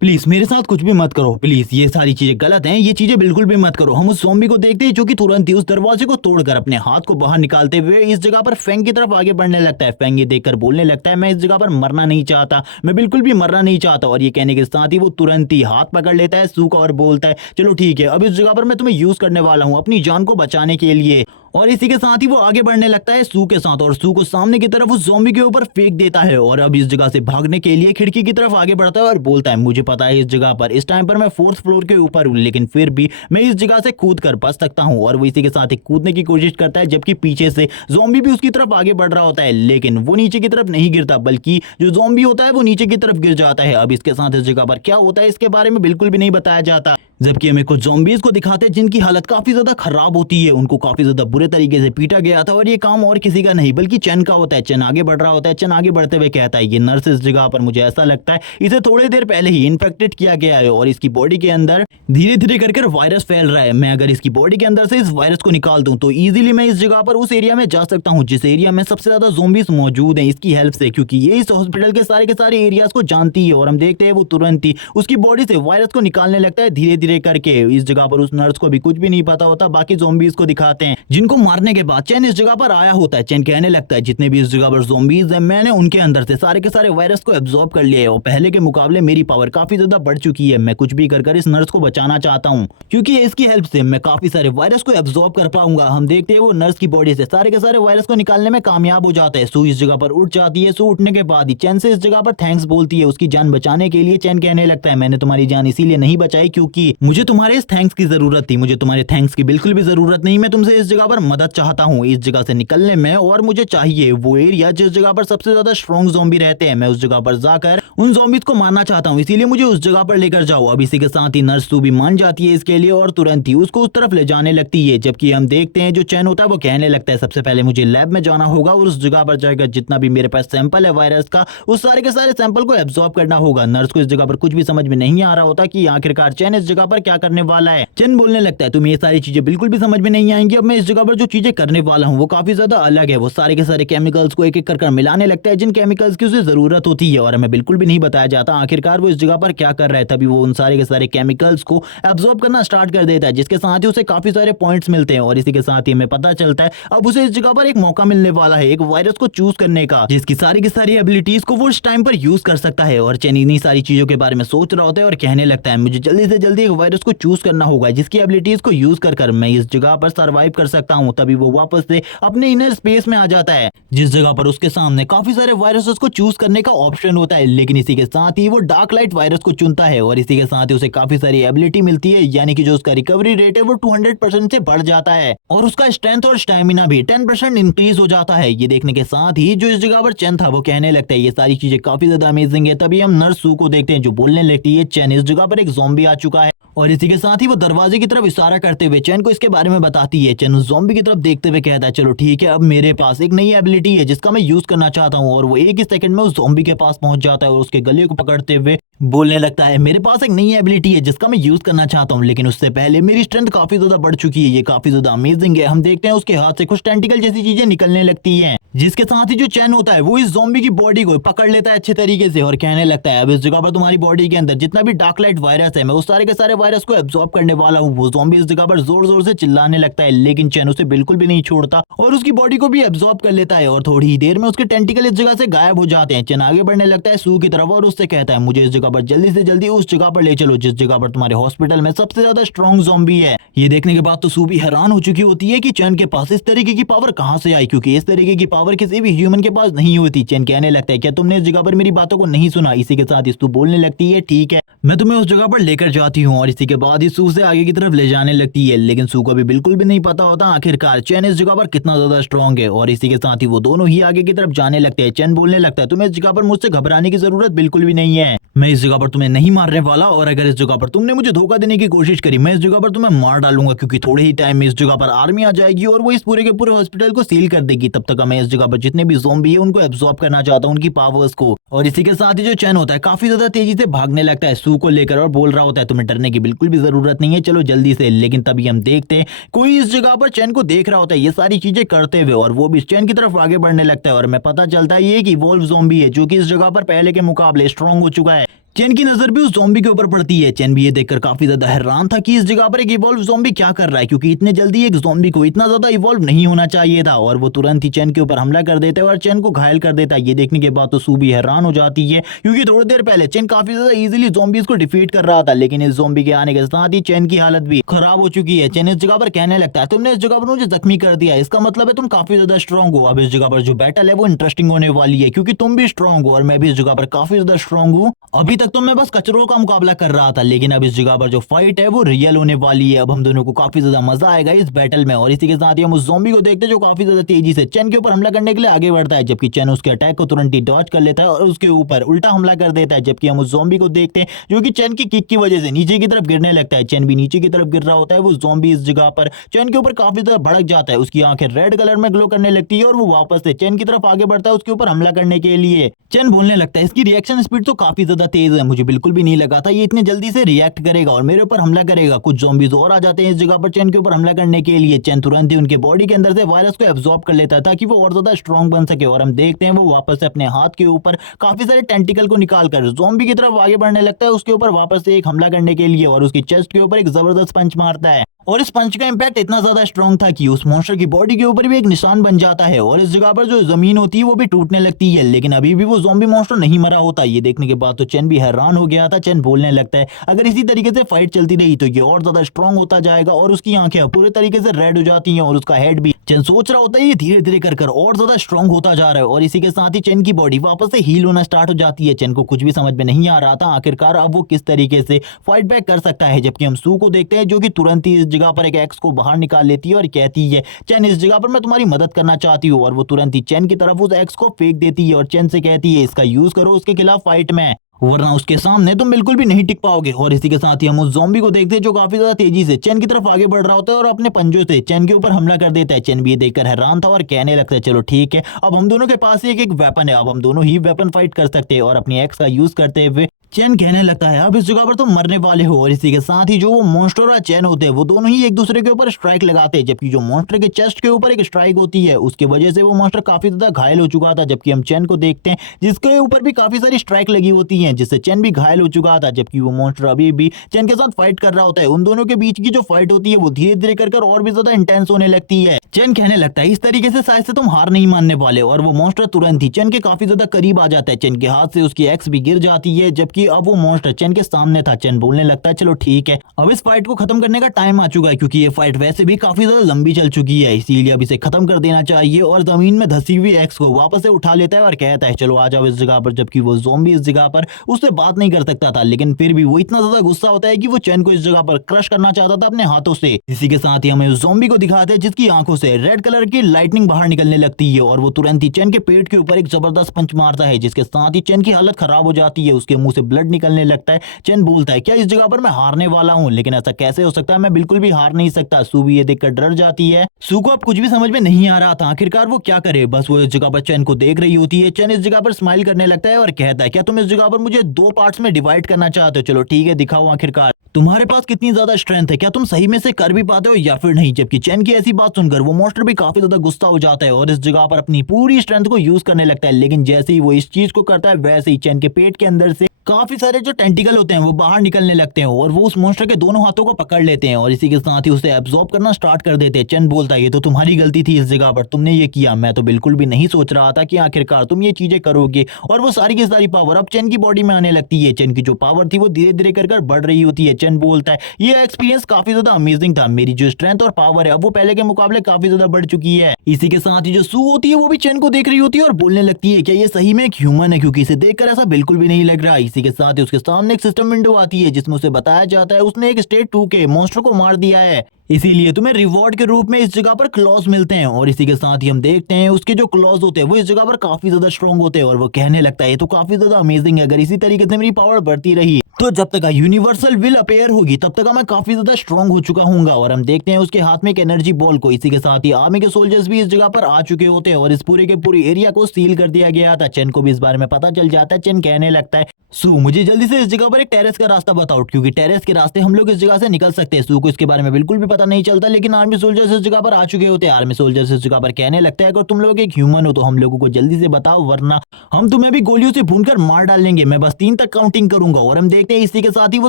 प्लीज मेरे साथ कुछ भी मत करो, प्लीज ये सारी चीजें गलत हैं, ये चीजें बिल्कुल भी मत करो। हम उस ज़ॉम्बी को देखते हैं जो कि तुरंत ही उस दरवाजे को तोड़कर अपने हाथ को बाहर निकालते हुए इस जगह पर फेंग की तरफ आगे बढ़ने लगता है। फेंग ये देखकर बोलने लगता है मैं इस जगह पर मरना नहीं चाहता, मैं बिल्कुल भी मरना नहीं चाहता। और ये कहने के साथ ही वो तुरंत ही हाथ पकड़ लेता है सू का और बोलता है चलो ठीक है, अब इस जगह पर मैं तुम्हें यूज करने वाला हूँ अपनी जान को बचाने के लिए। और इसी के साथ ही वो आगे बढ़ने लगता है सू के साथ और सू को सामने की तरफ उस ज़ॉम्बी के ऊपर फेंक देता है। और अब इस जगह से भागने के लिए खिड़की की तरफ आगे बढ़ता है और बोलता है मुझे पता है इस जगह पर इस टाइम पर मैं 4th फ्लोर के ऊपर हूँ, लेकिन फिर भी मैं इस जगह से कूद कर बच सकता हूँ। और वो इसी के साथ ही कूदने की कोशिश करता है, जबकि पीछे से ज़ॉम्बी भी उसकी तरफ आगे बढ़ रहा होता है, लेकिन वो नीचे की तरफ नहीं गिरता, बल्कि जो ज़ॉम्बी होता है वो नीचे की तरफ गिर जाता है। अब इसके साथ इस जगह पर क्या होता है इसके बारे में बिल्कुल भी नहीं बताया जाता, जबकि हमें कुछ ज़ॉम्बीज को दिखाते हैं जिनकी हालत काफी ज्यादा खराब होती है, उनको काफी ज्यादा बुरे तरीके से पीटा गया था। और ये काम और किसी का नहीं बल्कि चेन का होता है। चेन आगे बढ़ रहा होता है, चेन आगे बढ़ते हुए कहता है ये नर्स इस जगह पर मुझे ऐसा लगता है इसे थोड़ी देर पहले ही इन्फेक्टेड किया गया है और इसकी बॉडी के अंदर धीरे धीरे करके वायरस फैल रहा है। मैं अगर इसकी बॉडी के अंदर से इस वायरस को निकाल दूं तो इजीली मैं इस जगह पर उस एरिया में जा सकता हूं जिस एरिया में सबसे ज्यादा ज़ॉम्बीज मौजूद हैं इसकी हेल्प से, क्योंकि ये इस हॉस्पिटल के सारे एरियाज को जानती है। और हम देखते हैं वो तुरंत ही उसकी बॉडी से वायरस को निकालने लगता है धीरे धीरे करके। इस जगह पर उस नर्स को भी कुछ भी नहीं पता होता। बाकी ज़ॉम्बीज को दिखाते हैं जिनको मारने के बाद चैन इस जगह पर आया होता है। चैन कहने लगता है जितने भी इस जगह पर ज़ॉम्बीज हैं मैंने उनके अंदर से सारे के सारे वायरस को एब्जॉर्ब कर लिया है और पहले के मुकाबले मेरी पावर काफी ज्यादा बढ़ चुकी है। मैं कुछ भी कर इस नर्स को बचाना चाहता हूँ, क्योंकि इसकी हेल्प से मैं काफी सारे वायरस को एब्जॉर्ब कर पाऊंगा। हम देखते हैं वो नर्स की बॉडी से सारे के सारे वायरस को निकालने में कामयाब हो जाता है। सू इस जगह पर उठ जाती है। सू उठने के बाद ही चैन से इस जगह पर थैंक्स बोलती है उसकी जान बचाने के लिए। चैन कहने लगता है मैंने तुम्हारी जान इसीलिए नहीं बचाई क्योंकि मुझे तुम्हारे इस थैंक्स की जरूरत थी, मुझे तुम्हारे थैंक्स की बिल्कुल भी जरूरत नहीं। मैं तुमसे इस जगह पर मदद चाहता हूँ इस जगह से निकलने में, और मुझे चाहिए वो एरिया जिस जगह पर सबसे ज्यादा स्ट्रॉन्ग ज़ॉम्बी रहते हैं। मैं उस जगह पर जाकर उन ज़ॉम्बीज को मारना चाहता हूँ, इसीलिए मुझे उस जगह पर लेकर जाओ। अब इसी के साथ ही नर्स सू भी मान जाती है इसके लिए और तुरंत ही उसको उस तरफ ले जाने लगती है। जबकि हम देखते हैं जो चैन होता है वो कहने लगता है सबसे पहले मुझे लैब में जाना होगा और उस जगह पर जाकर जितना भी मेरे पास सैंपल है वायरस का उस सारे के सारे सैंपल को एब्जॉर्ब करना होगा। नर्स को इस जगह पर कुछ भी समझ में नहीं आ रहा होता कि आखिरकार चैन इस जगह पर क्या करने वाला है। चैन बोलने लगता है तुम्हें ये सारी चीजें बिल्कुल भी समझ में नहीं आएंगी। अब मैं इस जगह पर जो चीजें करने वाला हूँ वो काफी ज्यादा अलग है। वो सारे के सारे केमिकल्स को एक एक कर मिलाने लगता है जिन केमिकल्स की उसे जरूरत होती है और हमें बिल्कुल भी नहीं बताया जाता आखिरकार वो इस जगह पर क्या कर रहा है। तभी वो उन सारे के सारे केमिकल्स को एब्जॉर्ब करना स्टार्ट कर देता है, जिसके साथ ही उसे काफी सारे पॉइंट्स मिलते हैं। और इसी के साथ ही हमें पता चलता है अब उसे इस जगह पर एक मौका मिलने वाला है एक वायरस को चूज करने का, जिसकी सारी की सारी एबिलिटीज को वो इस टाइम पर यूज कर सकता है। और चैन इन्हीं सारी चीजों के बारे में सोच रहा होता है और कहने लगता है मुझे जल्दी से जल्दी एक वायरस को चूज करना होगा जिसकी एबिलिटीज को यूज कर मैं इस जगह पर सर्वाइव कर सकता हूँ। तभी वो वापस से अपने इनर स्पेस में आ जाता है जिस जगह पर उसके सामने काफी सारे वायरसेस को चूज करने का ऑप्शन होता है, लेकिन इसी के साथ ही वो डार्क लाइट वायरस को चुनता है और इसी के साथ ही उसे काफी सारी एबिलिटी मिलती है, यानी कि जो उसका रिकवरी रेट है वो 200% से बढ़ जाता है और उसका स्ट्रेंथ और स्टैमिना भी 10% इंक्रीज हो जाता है। ये देखने के साथ ही जो इस जगह पर चैन था वो कहने लगता है ये सारी चीजें काफी ज्यादा अमेजिंग है। तभी हम नर्स सू को देखते हैं जो बोलने लगती है चैन इस जगह पर एक ज़ॉम्बी आ चुका है और इसी के साथ ही वो दरवाजे की तरफ इशारा करते हुए चैन को इसके बारे में बताती है। चैन उस ज़ॉम्बी की तरफ देखते हुए कहता है चलो ठीक है, अब मेरे पास एक नई एबिलिटी है जिसका मैं यूज करना चाहता हूँ। और वो एक ही सेकंड में उस ज़ॉम्बी के पास पहुंच जाता है और उसके गले को पकड़ते हुए बोलने लगता है मेरे पास एक नई एबिलिटी है जिसका मैं यूज करना चाहता हूँ, लेकिन उससे पहले मेरी स्ट्रेंथ काफी ज्यादा बढ़ चुकी है, ये काफी ज्यादा अमेजिंग है। हम देखते हैं उसके हाथ से कुछ टेंटिकल जैसी चीजें निकलने लगती हैं, जिसके साथ ही जो चैन होता है वो इस ज़ॉम्बी की बॉडी को पकड़ लेता है अच्छे तरीके से और कहने लगता है अब इस जगह पर तुम्हारी बॉडी के अंदर जितना भी डार्क लाइट वायरस है मैं उस सारे के सारे वायरस को एब्जॉर्ब करने वाला हूँ। वो ज़ॉम्बी इस जगह पर जोर जोर से चिल्लाने लगता है, लेकिन चैन उसे बिल्कुल भी नहीं छोड़ता और उसकी बॉडी को भी एब्जॉर्ब कर लेता है और थोड़ी ही देर में उसके टेंटिकल इस जगह से गायब हो जाते हैं। चैन आगे बढ़ने लगता है सू की तरफ और उससे कहता है मुझे इस जगह पर जल्दी से जल्दी उस जगह पर ले चलो जिस जगह पर तुम्हारे हॉस्पिटल में सबसे ज्यादा स्ट्रॉन्ग ज़ॉम्बी है। ये देखने के बाद तो सू भी हैरान हो चुकी होती है कि चैन के पास इस तरीके की पावर कहां से आई, क्योंकि इस तरीके की पावर किसी भी ह्यूमन के पास नहीं होती। चैन कहने लगता है क्या तुमने इस जगह पर मेरी बातों को नहीं सुना। इसी के साथ सू बोलने लगती है ठीक है मैं तुम्हें उस जगह पर लेकर जाती हूँ और इसी के बाद ही सू से आगे की तरफ ले जाने लगती है, लेकिन सू को भी बिल्कुल भी नहीं पता होता आखिरकार चैन इस जगह पर कितना ज्यादा स्ट्रॉन्ग है। और इसी के साथ ही वो दोनों ही आगे की तरफ जाने लगते हैं। चैन बोलने लगता है तुम्हें इस जगह पर मुझसे घबराने की जरूरत बिल्कुल भी नहीं है, मैं इस जगह पर तुम्हें नहीं मारने वाला और अगर इस जगह पर तुमने मुझे धोखा देने की कोशिश करी मैं इस जगह पर तुम्हें मार डालूंगा, क्योंकि थोड़े ही टाइम में इस जगह पर आर्मी आ जाएगी और वो इस पूरे के पूरे हॉस्पिटल को सील कर देगी। तब तक मैं इस जगह पर जितने भी ज़ॉम्बी है उनको एब्जॉर्ब करना चाहता हूँ उनकी पावर्स को। और इसी के साथ ही जो चैन होता है काफी ज्यादा तेजी से भागने लगता है सू को लेकर और बोल रहा होता है तुम्हें डरने की बिल्कुल भी जरूरत नहीं है, चलो जल्दी से। लेकिन तभी हम देखते हैं कोई इस जगह पर चैन को देख रहा होता है ये सारी चीजें करते हुए और वो भी चैन की तरफ आगे बढ़ने लगता है और हमें पता चलता है ये कि वोल्फ ज़ॉम्बी है जो कि इस जगह पर पहले के मुकाबले स्ट्रॉन्ग हो चुका है। चेन की नजर भी उस ज़ॉम्बी के ऊपर पड़ती है। चेन भी ये देखकर काफी ज्यादा हैरान था कि इस जगह पर एक इवॉल्व ज़ॉम्बी क्या कर रहा है, क्योंकि इतने जल्दी एक ज़ॉम्बी को इतना ज्यादा इवॉल्व नहीं होना चाहिए था। और वो तुरंत ही चेन के ऊपर हमला कर देता है और चेन को घायल कर देता है। ये देखने के बाद तो सू भी हैरान हो जाती है, क्योंकि थोड़ी देर पहले चेन काफी ज्यादा इजीली ज़ॉम्बीज को डिफीट कर रहा था, लेकिन इस ज़ॉम्बी के आने के साथ ही चेन की हालत भी खराब हो चुकी है। चेन इस जगह पर कहने लगता है, तुमने इस जगह पर मुझे जख्मी कर दिया, इसका मतलब है तुम काफी ज्यादा स्ट्रांग हो। अब इस जगह पर जो बैटल है वो इंटरेस्टिंग होने वाली है, क्योंकि तुम भी स्ट्रांग हो और मैं भी इस जगह पर काफी ज्यादा स्ट्रांग हूँ। अभी तक तो मैं बस कचरों का मुकाबला कर रहा था, लेकिन अब इस जगह पर जो फाइट है वो रियल होने वाली है। अब हम दोनों को काफी ज्यादा मजा आएगा इस बैटल में। और इसी के साथ ही हम उस ज़ॉम्बी को देखते हैं जो काफी ज्यादा तेजी से चेन के ऊपर हमला करने के लिए आगे बढ़ता है, जबकि चेन उसके अटैक को तुरंत ही डॉज कर लेता है और उसके ऊपर उल्टा हमला कर देता है। जबकि हम उस ज़ॉम्बी को देखते हैं जो कि चेन की किक की वजह से नीचे की तरफ गिरने लगता है। चेन भी नीचे की तरफ गिर रहा होता है। वो ज़ॉम्बी इस जगह पर चेन के ऊपर काफी ज्यादा भड़क जाता है, उसकी आंखें रेड कलर में ग्लो करने लगती है और वो वापस से चेन की तरफ आगे बढ़ता है उसके ऊपर हमला करने के लिए। चेन बोलने लगता है, इसकी रिएक्शन स्पीड तो काफी ज्यादा तेज है, मुझे बिल्कुल भी नहीं लगा था ये इतने जल्दी से रिएक्ट करेगा और मेरे ऊपर हमला करेगा। कुछ ज़ॉम्बीज और आ जाते हैं इस जगह पर चेन के ऊपर हमला करने के लिए। चेन तुरंत ही उनके बॉडी के अंदर से वायरस को एब्जॉर्ब कर लेता है ताकि वो और ज्यादा स्ट्रांग बन सके। और हम देखते हैं वो वापस से अपने हाथ के ऊपर काफी सारे टेंटिकल को निकालकर ज़ॉम्बी की तरफ आगे बढ़ने लगता है उसके ऊपर वापस से एक हमला करने के लिए, और उसकी चेस्ट के ऊपर एक जबरदस्त पंच मारता है। और इस पंच का इंपैक्ट इतना ज्यादा स्ट्रांग था कि उस मॉन्स्टर की बॉडी के ऊपर भी एक निशान बन जाता है और इस जगह पर जो जमीन होती है वो भी टूटने लगती है। लेकिन अभी भी वो ज़ॉम्बी मॉन्स्टर नहीं मरा होता। ये देखने के बाद तो चेन भी हैरान हो गया था। चेन बोलने लगता है, अगर इसी तरीके से फाइट चलती रही तो ये और ज्यादा स्ट्रांग होता जाएगा। और उसकी आंखें पूरे तरीके से रेड हो जाती हैं और उसका हेड भी, चेन सोच रहा होता है ये धीरे धीरे कर और ज्यादा स्ट्रांग होता जा रहा है। और इसी के साथ ही चेन की बॉडी वापस से हील होना स्टार्ट हो जाती है। चेन को कुछ भी समझ में नहीं आ रहा था आखिरकार अब वो किस तरीके से फाइट बैक कर सकता है। जबकि हम सू को देखते हैं जो कि तुरंत ही इस जगह पर एक एक्स को बाहर निकाल लेती है और कहती है, चेन इस जगह पर मैं तुम्हारी मदद करना चाहती हूँ। और वो तुरंत ही चेन की तरफ उस एक्स को फेंक देती है और चेन से कहती है, इसका यूज करो उसके खिलाफ फाइट में, वरना उसके सामने तुम बिल्कुल भी नहीं टिक पाओगे। और इसी के साथ ही हम उस ज़ॉम्बी को देखते हैं जो काफी ज्यादा तेजी से चेन की तरफ आगे बढ़ रहा होता है और अपने पंजों से चेन के ऊपर हमला कर देता है। चेन भी ये देखकर हैरान था और कहने लगता है, चलो ठीक है, अब हम दोनों के पास एक एक वेपन है, अब हम दोनों ही वेपन फाइट कर सकते हैं। और अपनी एक्स का यूज करते हुए चेन कहने लगता है, अब इस जगह पर तुम मरने वाले हो। और इसी के साथ ही जो वो मॉन्स्टर और चेन होते हैं वो दोनों ही एक दूसरे के ऊपर स्ट्राइक लगाते हैं, जबकि जो मॉन्स्टर के चेस्ट के ऊपर एक स्ट्राइक होती है उसकी वजह से वो मॉन्स्टर काफी ज्यादा घायल हो चुका था। जबकि हम चेन को देखते हैं जिसके ऊपर भी काफी सारी स्ट्राइक लगी होती है जिससे चेन भी घायल हो चुका था। जबकि वो मॉन्स्टर अभी भी चेन के साथ फाइट कर रहा होता है। उन दोनों के बीच की जो फाइट होती है वो धीरे धीरे कर और भी ज्यादा इंटेंस होने लगती है। चेन कहने लगता है, इस तरीके से शायद से तुम हार नहीं मानने वाले। और वो मॉन्स्टर तुरंत ही चेन के काफी ज्यादा करीब आ जाता है। चेन के हाथ से उसकी एक्स भी गिर जाती है, जबकि अब वो मॉन्स्टर चेन के सामने था। चेन बोलने लगता है, चलो ठीक है, अब इस फाइट को खत्म करने का टाइम आ चुका है, क्योंकि ये फाइट वैसे भी काफी ज्यादा लंबी चल चुकी है, इसीलिए अब इसे खत्म कर देना चाहिए। और जमीन में धसी हुई एक्स को वापस से उठा लेता है और कहता है, चलो आ जाओ इस जगह पर। जबकि वो ज़ॉम्बी इस जगह पर उससे बात नहीं कर सकता था, लेकिन फिर भी वो इतना ज्यादा गुस्सा होता है कि वो चेन को इस जगह पर क्रश करना चाहता था अपने हाथों से। इसी के साथ ही हमें उस ज़ॉम्बी को दिखाते हैं जिसकी आंखों से रेड कलर की लाइटनिंग बाहर निकलने लगती है और वो तुरंत ही चेन के पेट के ऊपर एक जबरदस्त पंच मारता है, जिसके साथ ही चेन की हालत खराब हो जाती है, उसके मुंह से ब्लड निकलने लगता है। चेन बोलता है, क्या इस जगह पर मैं हारने वाला हूँ? लेकिन ऐसा कैसे हो सकता है, मैं बिल्कुल भी हार नहीं सकता। सू भी ये देखकर डर जाती है। सू को अब कुछ भी समझ में नहीं आ रहा था आखिरकार वो क्या करे, बस वो इस जगह पर चेन को देख रही होती है। चेन इस जगह पर स्माइल करने लगता है और कहता है, क्या तुम इस जगह पर मुझे दो पार्ट्स में डिवाइड करना चाहते हो? चलो ठीक है, दिखाओ आखिरकार तुम्हारे पास कितनी ज्यादा स्ट्रेंथ है, क्या तुम सही में से कर भी पाते हो या फिर नहीं। जबकि चेन की ऐसी बात सुनकर वो मॉन्स्टर भी काफी ज्यादा गुस्सा हो जाता है और इस जगह पर अपनी पूरी स्ट्रेंथ को यूज करने लगता है। लेकिन जैसे ही वो इस चीज को करता है वैसे ही चेन के पेट के अंदर से काफी सारे जो टेंटिकल होते हैं वो बाहर निकलने लगते हैं और वो उस मॉन्स्टर के दोनों हाथों को पकड़ लेते हैं और इसी के साथ ही उसे एब्जॉर्ब करना स्टार्ट कर देते हैं। चेन बोलता है, ये तो तुम्हारी गलती थी, इस जगह पर तुमने ये किया, मैं तो बिल्कुल भी नहीं सोच रहा था कि आखिरकार तुम ये चीजें करोगे। और वो सारी की सारी पावर अब चेन की बॉडी में आने लगती है। चेन की जो पावर थी वो धीरे धीरे कर बढ़ रही होती है। चेन बोलता है, ये एक्सपीरियंस काफी ज्यादा अमेजिंग था, मेरी जो स्ट्रेंथ और पावर है अब वो पहले के मुकाबले काफी ज्यादा बढ़ चुकी है। इसी के साथ ही जो सू होती है वो भी चेन को देख रही होती है और बोलने लगती है, क्या ये सही में एक ह्यूमन है, क्योंकि इसे देखकर ऐसा बिल्कुल भी नहीं लग रहा। इसी के साथ ही उसके सामने एक सिस्टम विंडो आती है जिसमें उसे बताया जाता है उसने एक स्टेट 2 के मॉन्स्टर को मार दिया है, इसीलिए तुम्हें रिवॉर्ड के रूप में इस जगह पर क्लॉज मिलते हैं। और इसी के साथ ही हम देखते हैं उसके जो क्लॉज होते हैं वो इस जगह पर काफी ज्यादा स्ट्रॉन्ग होते हैं और वो कहने लगता है, ये तो काफी ज्यादा अमेजिंग है, अगर इसी तरीके से मेरी पावर बढ़ती रही तो जब तक यूनिवर्सल विल अपेयर होगी तब तक मैं काफी ज्यादा स्ट्रॉन्ग हो चुका हूँ। और हम देखते हैं उसके हाथ में एक एनर्जी बॉल को। इसी के साथ ही आर्मी के सोल्जर्स भी इस जगह पर आ चुके होते हैं और इस पूरे के पूरे एरिया को सील कर दिया गया था। चेन को भी इस बारे में पता चल जाता है। चेन कहने लगता है, सू मुझे जल्दी से इस जगह पर एक टेरेस का रास्ता बताओ, क्योंकि टेरेस के रास्ते हम लोग इस जगह से निकल सकते हैं। सू को इसके बारे में बिल्कुल भी पता नहीं चलता, लेकिन आर्मी सोल्जर्स इस जगह पर आ चुके होते हैं। आर्मी सोल्जर्स इस जगह पर कहने लगता है अगर तुम लोग एक ह्यूमन हो तो हम लोगों को जल्दी से बताओ, वरना हम तुम्हें भी गोलियों से भूनकर मार डालेंगे। मैं बस 3 तक काउंटिंग करूंगा और हम देखते हैं इसी के साथ ही वो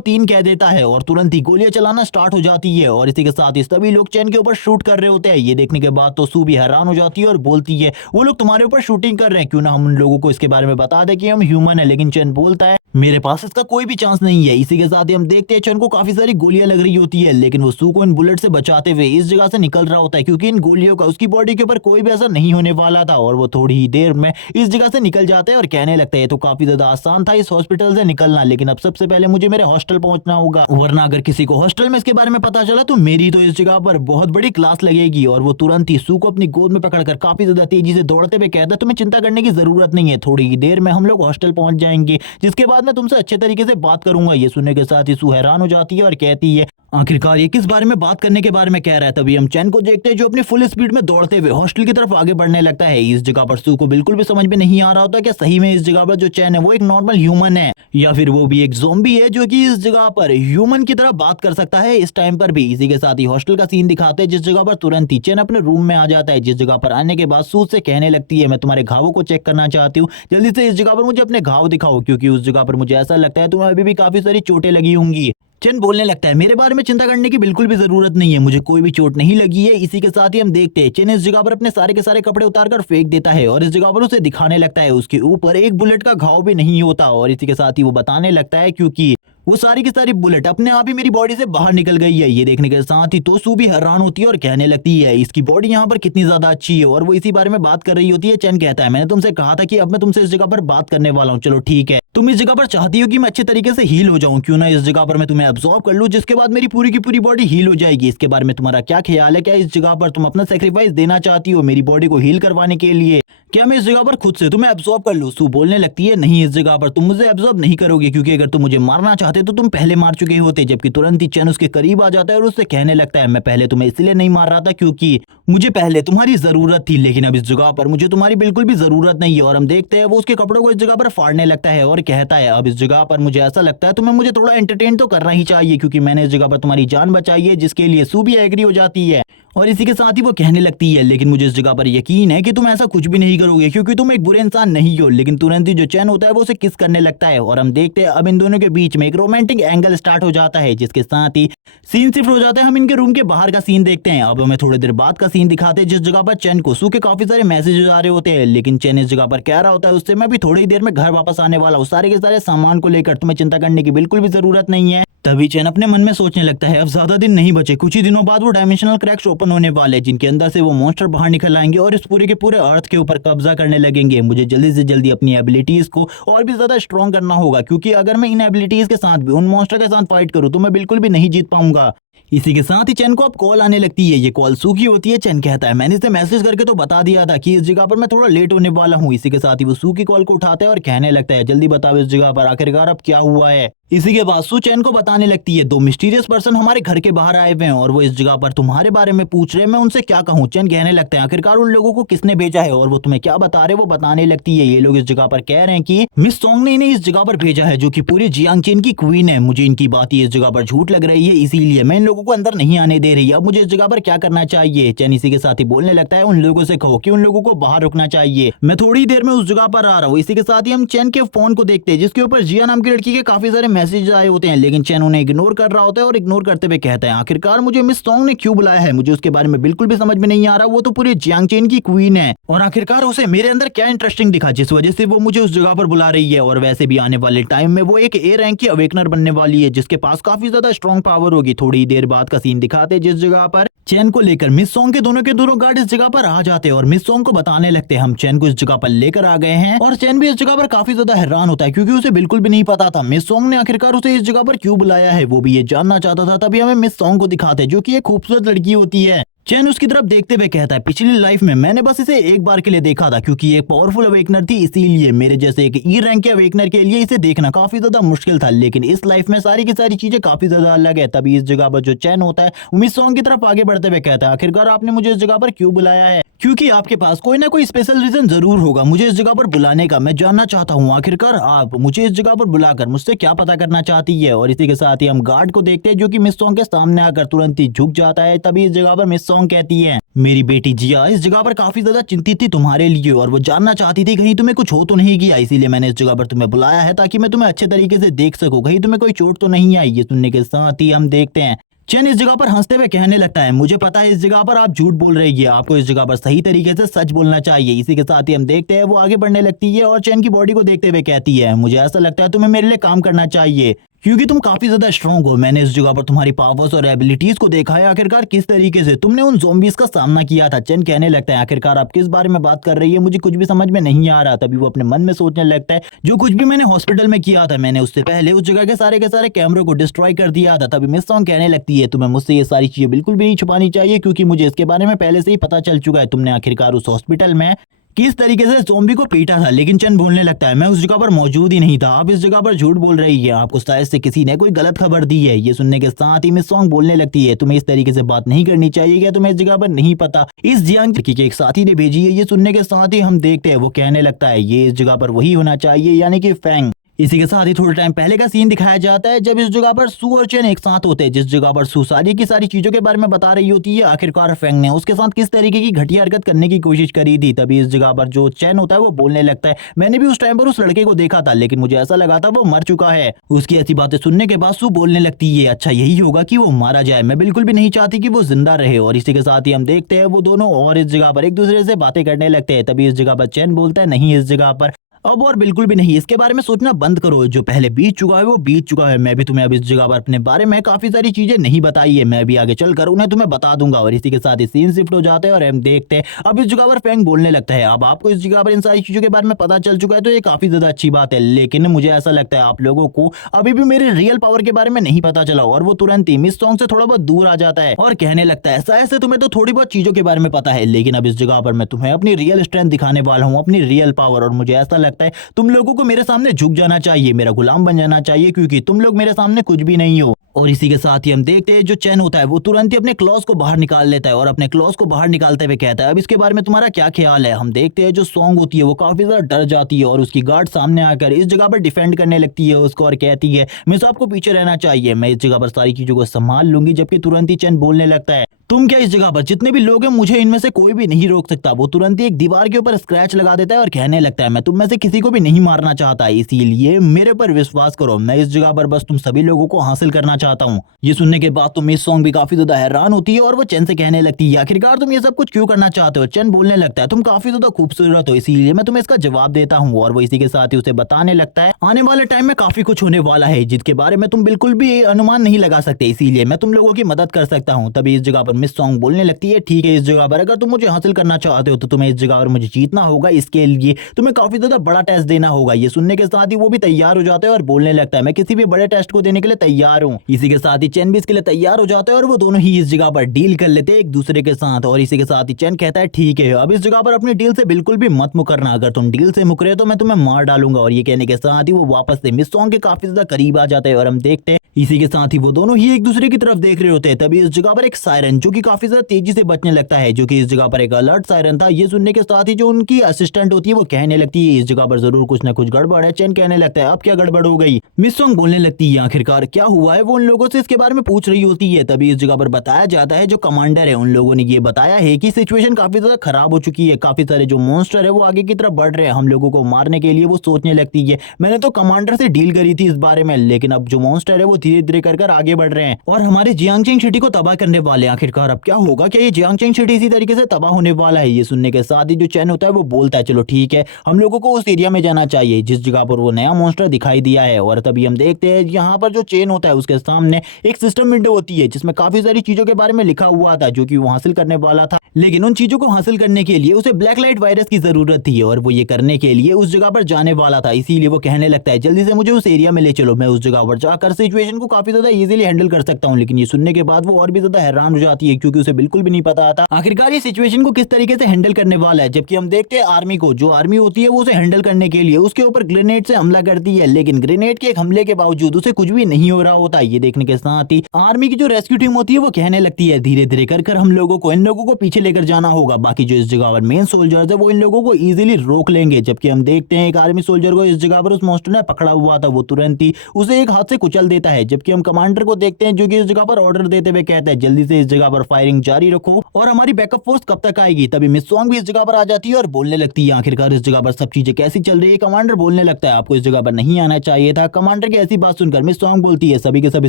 3 कह देता है और तुरंत ही गोलियां चलाना स्टार्ट हो जाती है और इसी के साथ ही सभी लोग चैन के ऊपर शूट कर रहे होते हैं। ये देखने के बाद तो सू भी हैरान हो जाती है और बोलती है वो लोग तुम्हारे ऊपर शूटिंग कर रहे हैं, क्यों ना हम उन लोगों को इसके बारे में बता दें कि हम ह्यूमन है। लेकिन चैन बोलता है मेरे पास इसका कोई भी चांस नहीं है। इसी के साथ ही हम देखते हैं चैन को काफी सारी गोलियां लग रही होती है, लेकिन वो सू को इन बुलेट से बचाते हुए इस जगह से निकल रहा होता है, क्योंकि इन गोलियों का उसकी बॉडी के ऊपर कोई भी असर नहीं होने वाला था। और वो थोड़ी ही देर में इस जगह से निकल जाता है और कहने लगता है तो काफी ज्यादा आसान था इस हॉस्पिटल से निकलना, लेकिन अब सबसे पहले मुझे मेरे हॉस्टल पहुंचना होगा, वरना अगर किसी को हॉस्टल में इसके बारे में पता चला तो मेरी तो इस जगह पर बहुत बड़ी क्लास लगेगी। और वो तुरंत ही सू को अपनी गोद में पकड़कर काफी ज्यादा तेजी से दौड़ते हुए कहता है तुम्हें चिंता करने की जरूरत नहीं है, थोड़ी ही देर में हम लोग हॉस्टल पहुंच जाएंगे, जिसके बाद मैं तुमसे अच्छे तरीके से बात करूंगा। ये सुनने के साथ ही सू हैरान हो जाती है और कहती है आखिरकार ये किस बारे में बात करने के बारे में कह रहा है। तभी हम चैन को देखते हैं जो अपनी फुल स्पीड में दौड़ते हुए हॉस्टल की तरफ आगे बढ़ने लगता है। इस जगह पर सू को बिल्कुल भी समझ में नहीं आ रहा होता कि सही में इस जगह पर जो चैन है वो एक नॉर्मल ह्यूमन है या फिर वो भी एक ज़ॉम्बी है जो कि इस जगह पर ह्यूमन की तरह बात कर सकता है इस टाइम पर भी। इसी के साथ ही हॉस्टल का सीन दिखाते हैं जिस जगह पर तुरंत ही चैन अपने रूम में आ जाता है, जिस जगह पर आने के बाद सू से कहने लगती है मैं तुम्हारे घावों को चेक करना चाहती हूँ, जल्दी से इस जगह पर मुझे अपने घाव दिखाओ, क्योंकि उस जगह पर मुझे ऐसा लगता है तुम्हें अभी भी काफी सारी चोटें लगी होंगी। चैन बोलने लगता है मेरे बारे में चिंता करने की बिल्कुल भी जरूरत नहीं है, मुझे कोई भी चोट नहीं लगी है। इसी के साथ ही हम देखते हैं चैन इस जगह पर अपने सारे के सारे कपड़े उतारकर फेंक देता है और इस जगह पर उसे दिखाने लगता है उसके ऊपर एक बुलेट का घाव भी नहीं होता। और इसी के साथ ही वो बताने लगता है क्योंकि वो सारी की सारी बुलेट अपने आप ही मेरी बॉडी से बाहर निकल गई है। ये देखने के साथ ही तो सू भी हैरान होती है और कहने लगती है इसकी बॉडी यहाँ पर कितनी ज्यादा अच्छी है और वो इसी बारे में बात कर रही होती है। चैन कहता है मैंने तुमसे कहा था कि अब मैं तुमसे इस जगह पर बात करने वाला हूँ, चलो ठीक है तुम इस जगह पर चाहती हो कि मैं अच्छे तरीके से हील हो जाऊं, क्यों ना इस जगह पर मैं तुम्हें अब्सॉर्ब कर लूं, जिसके बाद मेरी पूरी की पूरी बॉडी हील हो जाएगी। इसके बारे में तुम्हारा क्या ख्याल है? क्या इस जगह पर तुम अपना सेक्रीफाइस देना चाहती हो मेरी बॉडी को हील करवाने के लिए? क्या मैं इस जगह पर खुद से तुम्हें अब्सॉर्ब कर लूं? सू बोलने लगती है नहीं, इस जगह पर तुम मुझे अब्सॉर्ब नहीं करोगे, क्योंकि अगर तुम मुझे मारना चाहते तो तुम पहले मार चुके होते। जबकि तुरंत ही चैन उसके करीब आ जाता है और उससे कहने लगता है मैं पहले तुम्हें इसलिए नहीं मार रहा था क्योंकि मुझे पहले तुम्हारी जरूरत थी, लेकिन अब इस जगह पर मुझे तुम्हारी बिल्कुल भी जरूरत नहीं है। और हम देखते हैं वो उसके कपड़ों को इस जगह पर फाड़ने लगता है और कहता है अब इस जगह पर मुझे ऐसा लगता है तुम्हें मुझे थोड़ा एंटरटेन तो करना ही चाहिए, क्योंकि मैंने इस जगह पर तुम्हारी जान बचाई है, जिसके लिए सू भी एग्री हो जाती है। और इसी के साथ ही वो कहने लगती है लेकिन मुझे इस जगह पर यकीन है कि तुम ऐसा कुछ भी नहीं करोगे, क्योंकि तुम एक बुरे इंसान नहीं हो। लेकिन तुरंत ही जो चैन होता है वो उसे किस करने लगता है और हम देखते हैं अब इन दोनों के बीच में एक रोमांटिक एंगल स्टार्ट हो जाता है, जिसके साथ ही सीन शिफ्ट हो जाता है। हम इनके रूम के बाहर का सीन देखते हैं। अब हमें थोड़ी देर बाद का सीन दिखाते हैं जिस जगह पर चैन को सू के काफी सारे मैसेजेस आ रहे होते हैं, लेकिन चैन इस जगह पर कह रहा होता है उससे मैं भी थोड़ी देर में घर वापस आने वाला हूँ, सारे के सारे सामान को लेकर तुम्हें चिंता करने की बिल्कुल भी जरूरत नहीं है। तभी चैन अपने मन में सोचने लगता है अब ज्यादा दिन नहीं बचे, कुछ ही दिनों बाद वो डायमेंशनल क्रैक्स ओपन होने वाले, जिनके अंदर से वो मॉन्स्टर बाहर निकल आएंगे और इस पूरे के पूरे अर्थ के ऊपर कब्जा करने लगेंगे। मुझे जल्दी से जल्दी अपनी एबिलिटीज को और भी ज्यादा स्ट्रॉन्ग करना होगा, क्योंकि अगर मैं इन एबिलिटीज के साथ भी उन मॉन्स्टर के साथ फाइट करूं तो मैं बिल्कुल भी नहीं जीत पाऊंगा। इसी के साथ ही चैन को अब कॉल आने लगती है। ये कॉल सू की होती है। चैन कहता है मैंने इसे मैसेज करके तो बता दिया था कि इस जगह पर मैं थोड़ा लेट होने वाला हूँ। इसी के साथ ही वो सू की कॉल को उठाता है और कहने लगता है जल्दी बताओ इस जगह पर आखिरकार अब क्या हुआ है। इसी के बाद सू चैन को बताने लगती है दो मिस्टीरियस पर्सन हमारे घर के बाहर आए हुए हैं और वो इस जगह पर तुम्हारे बारे में पूछ रहे हैं, मैं उनसे क्या कहूँ। चैन कहने लगते हैं आखिरकार उन लोगों को किसने भेजा है और वो तुम्हें क्या बता रहे वो बताने लगती है। ये लोग इस जगह पर कह रहे हैं कि मिस सोंग ने इन्हें इस जगह पर भेजा है, जो कि पूरी जियांगचेन की क्वीन है। मुझे इनकी बात इस जगह पर झूठ लग रही है, इसीलिए मैं इन लोगों को अंदर नहीं आने दे रही। अब मुझे इस जगह पर क्या करना चाहिए? चैन इसी के साथ ही बोलने लगता है उन लोगों से कहो कि उन लोगों को बाहर रुकना चाहिए, मैं थोड़ी देर में उस जगह पर आ रहा हूँ। इसी के साथ ही हम चैन के फोन को देखते हैं जिसके ऊपर जिया नाम की लड़की के काफी सारे मैसेज आए होते हैं, लेकिन चैन उन्हें इग्नोर कर रहा होता है और इग्नोर करते हुए कहता है आखिरकार मुझे मिस सोंग ने क्यों बुलाया है, मुझे उसके बारे में बिल्कुल भी समझ में नहीं आ रहा। वो तो पूरी जियांगचेन की क्वीन है और आखिरकार उसे मेरे अंदर क्या इंटरेस्टिंग दिखा जिस वजह से वो मुझे उस जगह पर बुला रही है। और वैसे भी आने वाले टाइम में वो एक ए रैंक की अवेकनर बनने वाली है, जिसके पास काफी ज्यादा स्ट्रॉन्ग पावर होगी। थोड़ी देर बाद का सीन दिखाते हैं जिस जगह पर चैन को लेकर मिस सोंग के दोनों गार्ड इस जगह पर आ जाते हैं और मिस सोंग को बताने लगते हैं हम चैन को इस जगह पर लेकर आ गए हैं। और चैन भी इस जगह पर काफी ज्यादा हैरान होता है, क्योंकि उसे बिल्कुल भी नहीं पता था मिस सोंग ने आखिरकार उसे इस जगह पर क्यों बुलाया है, वो भी ये जानना चाहता था। तभी हमें मिस सोंग को दिखाते हैं जो कि एक खूबसूरत लड़की होती है। चैन उसकी तरफ देखते हुए कहता है पिछली लाइफ में मैंने बस इसे एक बार के लिए देखा था, क्योंकि एक पावरफुल अवेकनर थी, इसीलिए मेरे जैसे एक ई रैंक के अवेकनर के लिए इसे देखना काफी ज्यादा मुश्किल था। लेकिन इस लाइफ में सारी की सारी चीजें काफी ज्यादा अलग है। तभी इस जगह पर जो चैन होता है मिस सोंग की तरफ आगे बढ़ते हुए कहता है आखिरकार आपने मुझे इस जगह पर क्यों बुलाया है। क्योंकि आपके पास कोई ना कोई स्पेशल रीजन जरूर होगा मुझे इस जगह पर बुलाने का। मैं जानना चाहता हूँ आखिरकार आप मुझे इस जगह पर बुलाकर मुझसे क्या पता करना चाहती है। और इसी के साथ ही हम गार्ड को देखते हैं जो कि मिस सॉन्ग के सामने आकर तुरंत ही झुक जाता है। तभी इस जगह पर मिस सॉन्ग कहती है, मेरी बेटी जिया इस जगह पर काफी ज्यादा चिंतित थी तुम्हारे लिए और वो जानना चाहती थी कहीं तुम्हें कुछ हो तो नहीं गया, इसीलिए मैंने इस जगह पर तुम्हें बुलाया है ताकि मैं तुम्हें अच्छे तरीके से देख सकूं, कहीं तुम्हें कोई चोट तो नहीं आई। ये सुनने के साथ ही हम देखते हैं चैन इस जगह पर हंसते हुए कहने लगता है, मुझे पता है इस जगह पर आप झूठ बोल रही है, आपको इस जगह पर सही तरीके से सच बोलना चाहिए। इसी के साथ ही हम देखते हैं वो आगे बढ़ने लगती है और चैन की बॉडी को देखते हुए कहती है, मुझे ऐसा लगता है तुम्हें मेरे लिए काम करना चाहिए क्योंकि तुम काफी ज्यादा स्ट्रांग हो। मैंने इस जगह पर तुम्हारी पावर्स और एबिलिटीज को देखा है, आखिरकार किस तरीके से तुमने उन ज़ॉम्बीज का सामना किया था। चैन कहने लगता है, आखिरकार आप किस बारे में बात कर रही है, मुझे कुछ भी समझ में नहीं आ रहा। तभी वो अपने मन में सोचने लगता है, जो कुछ भी मैंने हॉस्पिटल में किया था मैंने उससे पहले उस जगह के सारे कैमरों को डिस्ट्रॉय कर दिया था। तभी मिस सॉन्ग कहने लगती है, तुम्हें मुझसे ये सारी चीजें बिल्कुल भी नहीं छुपानी चाहिए क्योंकि मुझे इसके बारे में पहले से ही पता चल चुका है। तुमने आखिरकार उस हॉस्पिटल में किस तरीके से ज़ॉम्बी को पीटा था। लेकिन चैन बोलने लगता है, मैं उस जगह पर मौजूद ही नहीं था, आप इस जगह पर झूठ बोल रही है, आपको शायद से किसी ने कोई गलत खबर दी है। ये सुनने के साथ ही मिस सॉन्ग बोलने लगती है, तुम्हें इस तरीके से बात नहीं करनी चाहिए, क्या तुम्हें इस जगह पर नहीं पता इस जियांग लड़की के एक साथी ने भेजी है। ये सुनने के साथ ही हम देखते हैं वो कहने लगता है, ये इस जगह पर वही होना चाहिए यानी कि फैंग। इसी के साथ ही थोड़ा टाइम पहले का सीन दिखाया जाता है जब इस जगह पर सू और चैन एक साथ होते हैं, जिस जगह पर सू सारी की सारी चीजों के बारे में बता रही होती है आखिरकार फैंग ने उसके साथ किस तरीके की घटिया हरकत करने की कोशिश करी थी। तभी इस जगह पर जो चैन होता है वो बोलने लगता है, मैंने भी उस टाइम पर उस लड़के को देखा था लेकिन मुझे ऐसा लगा था वो मर चुका है। उसकी ऐसी बातें सुनने के बाद सू बोलने लगती है, अच्छा यही होगा कि वो मारा जाए, मैं बिल्कुल भी नहीं चाहती कि वो जिंदा रहे। और इसी के साथ ही हम देखते हैं वो दोनों और इस जगह पर एक दूसरे से बातें करने लगते हैं। तभी इस जगह पर चैन बोलता है, नहीं इस जगह पर अब और बिल्कुल भी नहीं, इसके बारे में सोचना बंद करो, जो पहले बीत चुका है वो बीत चुका है। मैं भी तुम्हें अब इस जगह पर अपने बारे में काफी सारी चीजें नहीं बताई है, मैं भी आगे चलकर उन्हें तुम्हें बता दूंगा। और इसी के साथ ही सीन शिफ्ट हो जाते हैं और हम देखते हैं अब इस जगह पर फैंग बोलने लगता है, अब आपको इस जगह पर इन सारी चीजों के बारे में पता चल चुका है तो ये काफी ज्यादा अच्छी बात है, लेकिन मुझे ऐसा लगता है आप लोगों को अभी भी मेरे रियल पावर के बारे में नहीं पता चला। और वो तुरंत ही मिस सॉन्ग से थोड़ा बहुत दूर आ जाता है और कहने लगता है, ऐसे तुम्हें तो थोड़ी बहुत चीजों के बारे में पता है, लेकिन अब इस जगह पर मैं तुम्हें अपनी रियल स्ट्रेंथ दिखाने वाला हूँ, अपनी रियल पावर। और मुझे ऐसा लगता है तुम लोगों को मेरे सामने झुक जाना चाहिए, मेरा गुलाम बन जाना चाहिए क्योंकि तुम लोग मेरे सामने कुछ भी नहीं हो। और इसी के साथ ही हम देखते हैं जो चैन होता है वो तुरंत ही अपने क्लॉज को बाहर निकाल लेता है और अपने क्लॉज को बाहर निकालते हुए कहता है, अब इसके बारे में तुम्हारा क्या ख्याल है। हम देखते हैं जो सॉन्ग होती है वो काफी ज्यादा डर जाती है और उसकी गार्ड सामने आकर इस जगह पर डिफेंड करने लगती है उसको और कहती है, मैं आपको पीछे रहना चाहिए, मैं इस जगह पर सारी चीजों को संभाल लूंगी। जबकि तुरंत ही चैन बोलने लगता है, तुम क्या इस जगह पर जितने भी लोग हैं मुझे इनमें से कोई भी नहीं रोक सकता। वो तुरंत ही एक दीवार के ऊपर स्क्रैच लगा देता है और कहने लगता है, मैं तुम में से किसी को भी नहीं मारना चाहता, इसीलिए मेरे पर विश्वास करो, मैं इस जगह पर बस तुम सभी लोगों को हासिल करना चाहता हूँ। ये सुनने के बाद तो मिस सॉन्ग भी काफी ज्यादा हैरान होती है और वो चैन से कहने लगती है, आखिरकार तुम ये सब कुछ क्यों करना चाहते हो। चैन बोलने लगता है, तुम काफी ज्यादा खूबसूरत हो इसीलिए मैं तुम्हें इसका जवाब देता हूँ। और वो इसी के साथ ही उसे बताने लगता है, आने वाले टाइम में काफी कुछ होने वाला है जिसके बारे में तुम बिल्कुल भी अनुमान नहीं लगा सकते, इसीलिए मैं तुम लोगों की मदद कर सकता हूँ। तभी इस जगह पर मिस सॉन्ग बोलने लगती है, ठीक है इस जगह पर अगर तुम मुझे हासिल करना चाहते हो तो तुम्हें इस जगह पर मुझे जीतना होगा, इसके लिए तुम्हें काफी ज्यादा बड़ा टेस्ट देना होगा। ये सुनने के साथ ही वो भी तैयार हो जाता है और बोलने लगता है, मैं किसी भी बड़े टेस्ट को देने के लिए तैयार हूँ। इसी के साथ ही चैन भी इसके लिए तैयार हो जाता है और वो दोनों ही इस जगह पर डील कर लेते हैं एक दूसरे के साथ। और इसी के साथ ही चैन कहता है, ठीक है अब इस जगह पर अपनी डील से बिल्कुल भी मत मुकरना, अगर तुम डील से मुकरे तो मैं तुम्हें मार डालूंगा। और ये कहने के साथ ही वो वापस से मिस सॉन्ग के काफी ज्यादा करीब आ जाते हैं और हम देखते हैं इसी के साथ ही वो दोनों ही एक दूसरे की तरफ देख रहे होते हैं। तभी इस जगह पर एक सायरन जो कि काफी ज्यादा तेजी से बचने लगता है, जो कि इस जगह पर एक अलर्ट सायरन था। ये सुनने के साथ ही जो उनकी असिस्टेंट होती है वो कहने लगती है, इस जगह पर जरूर कुछ ना कुछ गड़बड़ है। चैन कहने लगता है, अब क्या गड़बड़ हो गई। मिस सॉन्ग बोलने लगती है, आखिरकार क्या हुआ है। वो उन लोगों से इसके बारे में पूछ रही होती है। तभी इस जगह पर बताया जाता है जो कमांडर है उन लोगों ने ये बताया है कि सिचुएशन काफी ज्यादा खराब हो चुकी है, काफी सारे जो मॉन्स्टर है वो आगे की तरफ बढ़ रहे हैं हम लोगों को मारने के लिए। वो सोचने लगती है, मैंने तो कमांडर से डील करी थी इस बारे में, लेकिन अब जो मॉन्स्टर है वो धीरे धीरे कर आगे बढ़ रहे हैं और हमारे जियांगचेंग सिटी को तबाह करने वाले हैं। आखिरकार अब क्या होगा, क्या ये जियांगचेंग सिटी इसी तरीके से तबाह होने वाला है। ये सुनने के साथ ही जो चैन होता है वो बोलता है, चलो ठीक है हम लोगों को उस एरिया में जाना चाहिए जिस जगह पर वो नया मॉन्स्टर दिखाई दिया है। और तभी हम देखते हैं यहाँ पर जो चेन होता है उसके सामने एक सिस्टम विंडो होती है जिसमें काफी सारी चीजों के बारे में लिखा हुआ था जो कि वो हासिल करने वाला था, लेकिन उन चीजों को हासिल करने के लिए उसे ब्लैक लाइट वायरस की जरूरत थी और वो ये करने के लिए उस जगह पर जाने वाला था। इसीलिए वो कहने लगता है, जल्दी से मुझे उस एरिया में ले चलो, मैं उस जगह पर जाकर सिचुएशन सिचुएशन को काफी ज्यादा इजीली हैंडल कर सकता हूँ। लेकिन ये सुनने के बाद वो और भी ज्यादा हैरान हो जाती है क्योंकि उसे बिल्कुल भी नहीं पता आता आखिरकार ये सिचुएशन को किस तरीके से हैंडल करने वाला है। जबकि हम देखते हैं आर्मी को, जो आर्मी होती है वो उसे हैंडल करने के लिए उसके ऊपर ग्रेनेड से हमला करती है, लेकिन ग्रेनेड के एक हमले के बावजूद उसे कुछ भी नहीं हो रहा होता। ये देखने के साथ ही आर्मी की जो रेस्क्यू टीम होती है वो कहने लगती है धीरे धीरे कर हम लोगों को इन लोगों को पीछे लेकर जाना होगा, बाकी जो इस जगह पर मेन सोल्जर्स है वो इन लोगों को इजीली रोक लेंगे। जबकि हम देखते हैं एक आर्मी सोल्जर को इस जगह पर उस मॉन्स्टर ने पकड़ा हुआ था, वो तुरंत ही उसे एक हाथ से कुचल देता है। जबकि हम कमांडर को देखते हैं जो कि इस जगह पर ऑर्डर देते हुए कहता है जल्दी से इस जगह पर फायरिंग जारी रखो और हमारी बैकअप फोर्स कब तक आएगी। तभी मिस सॉन्ग भी इस जगह पर आ जाती है और बोलने लगती है आखिरकार इस जगह पर सब चीजें कैसी चल रही है। कमांडर बोलने लगता है आपको इस जगह पर नहीं आना चाहिए था। कमांडर की ऐसी बात सुनकर मिस सॉन्ग बोलती है सभी के सभी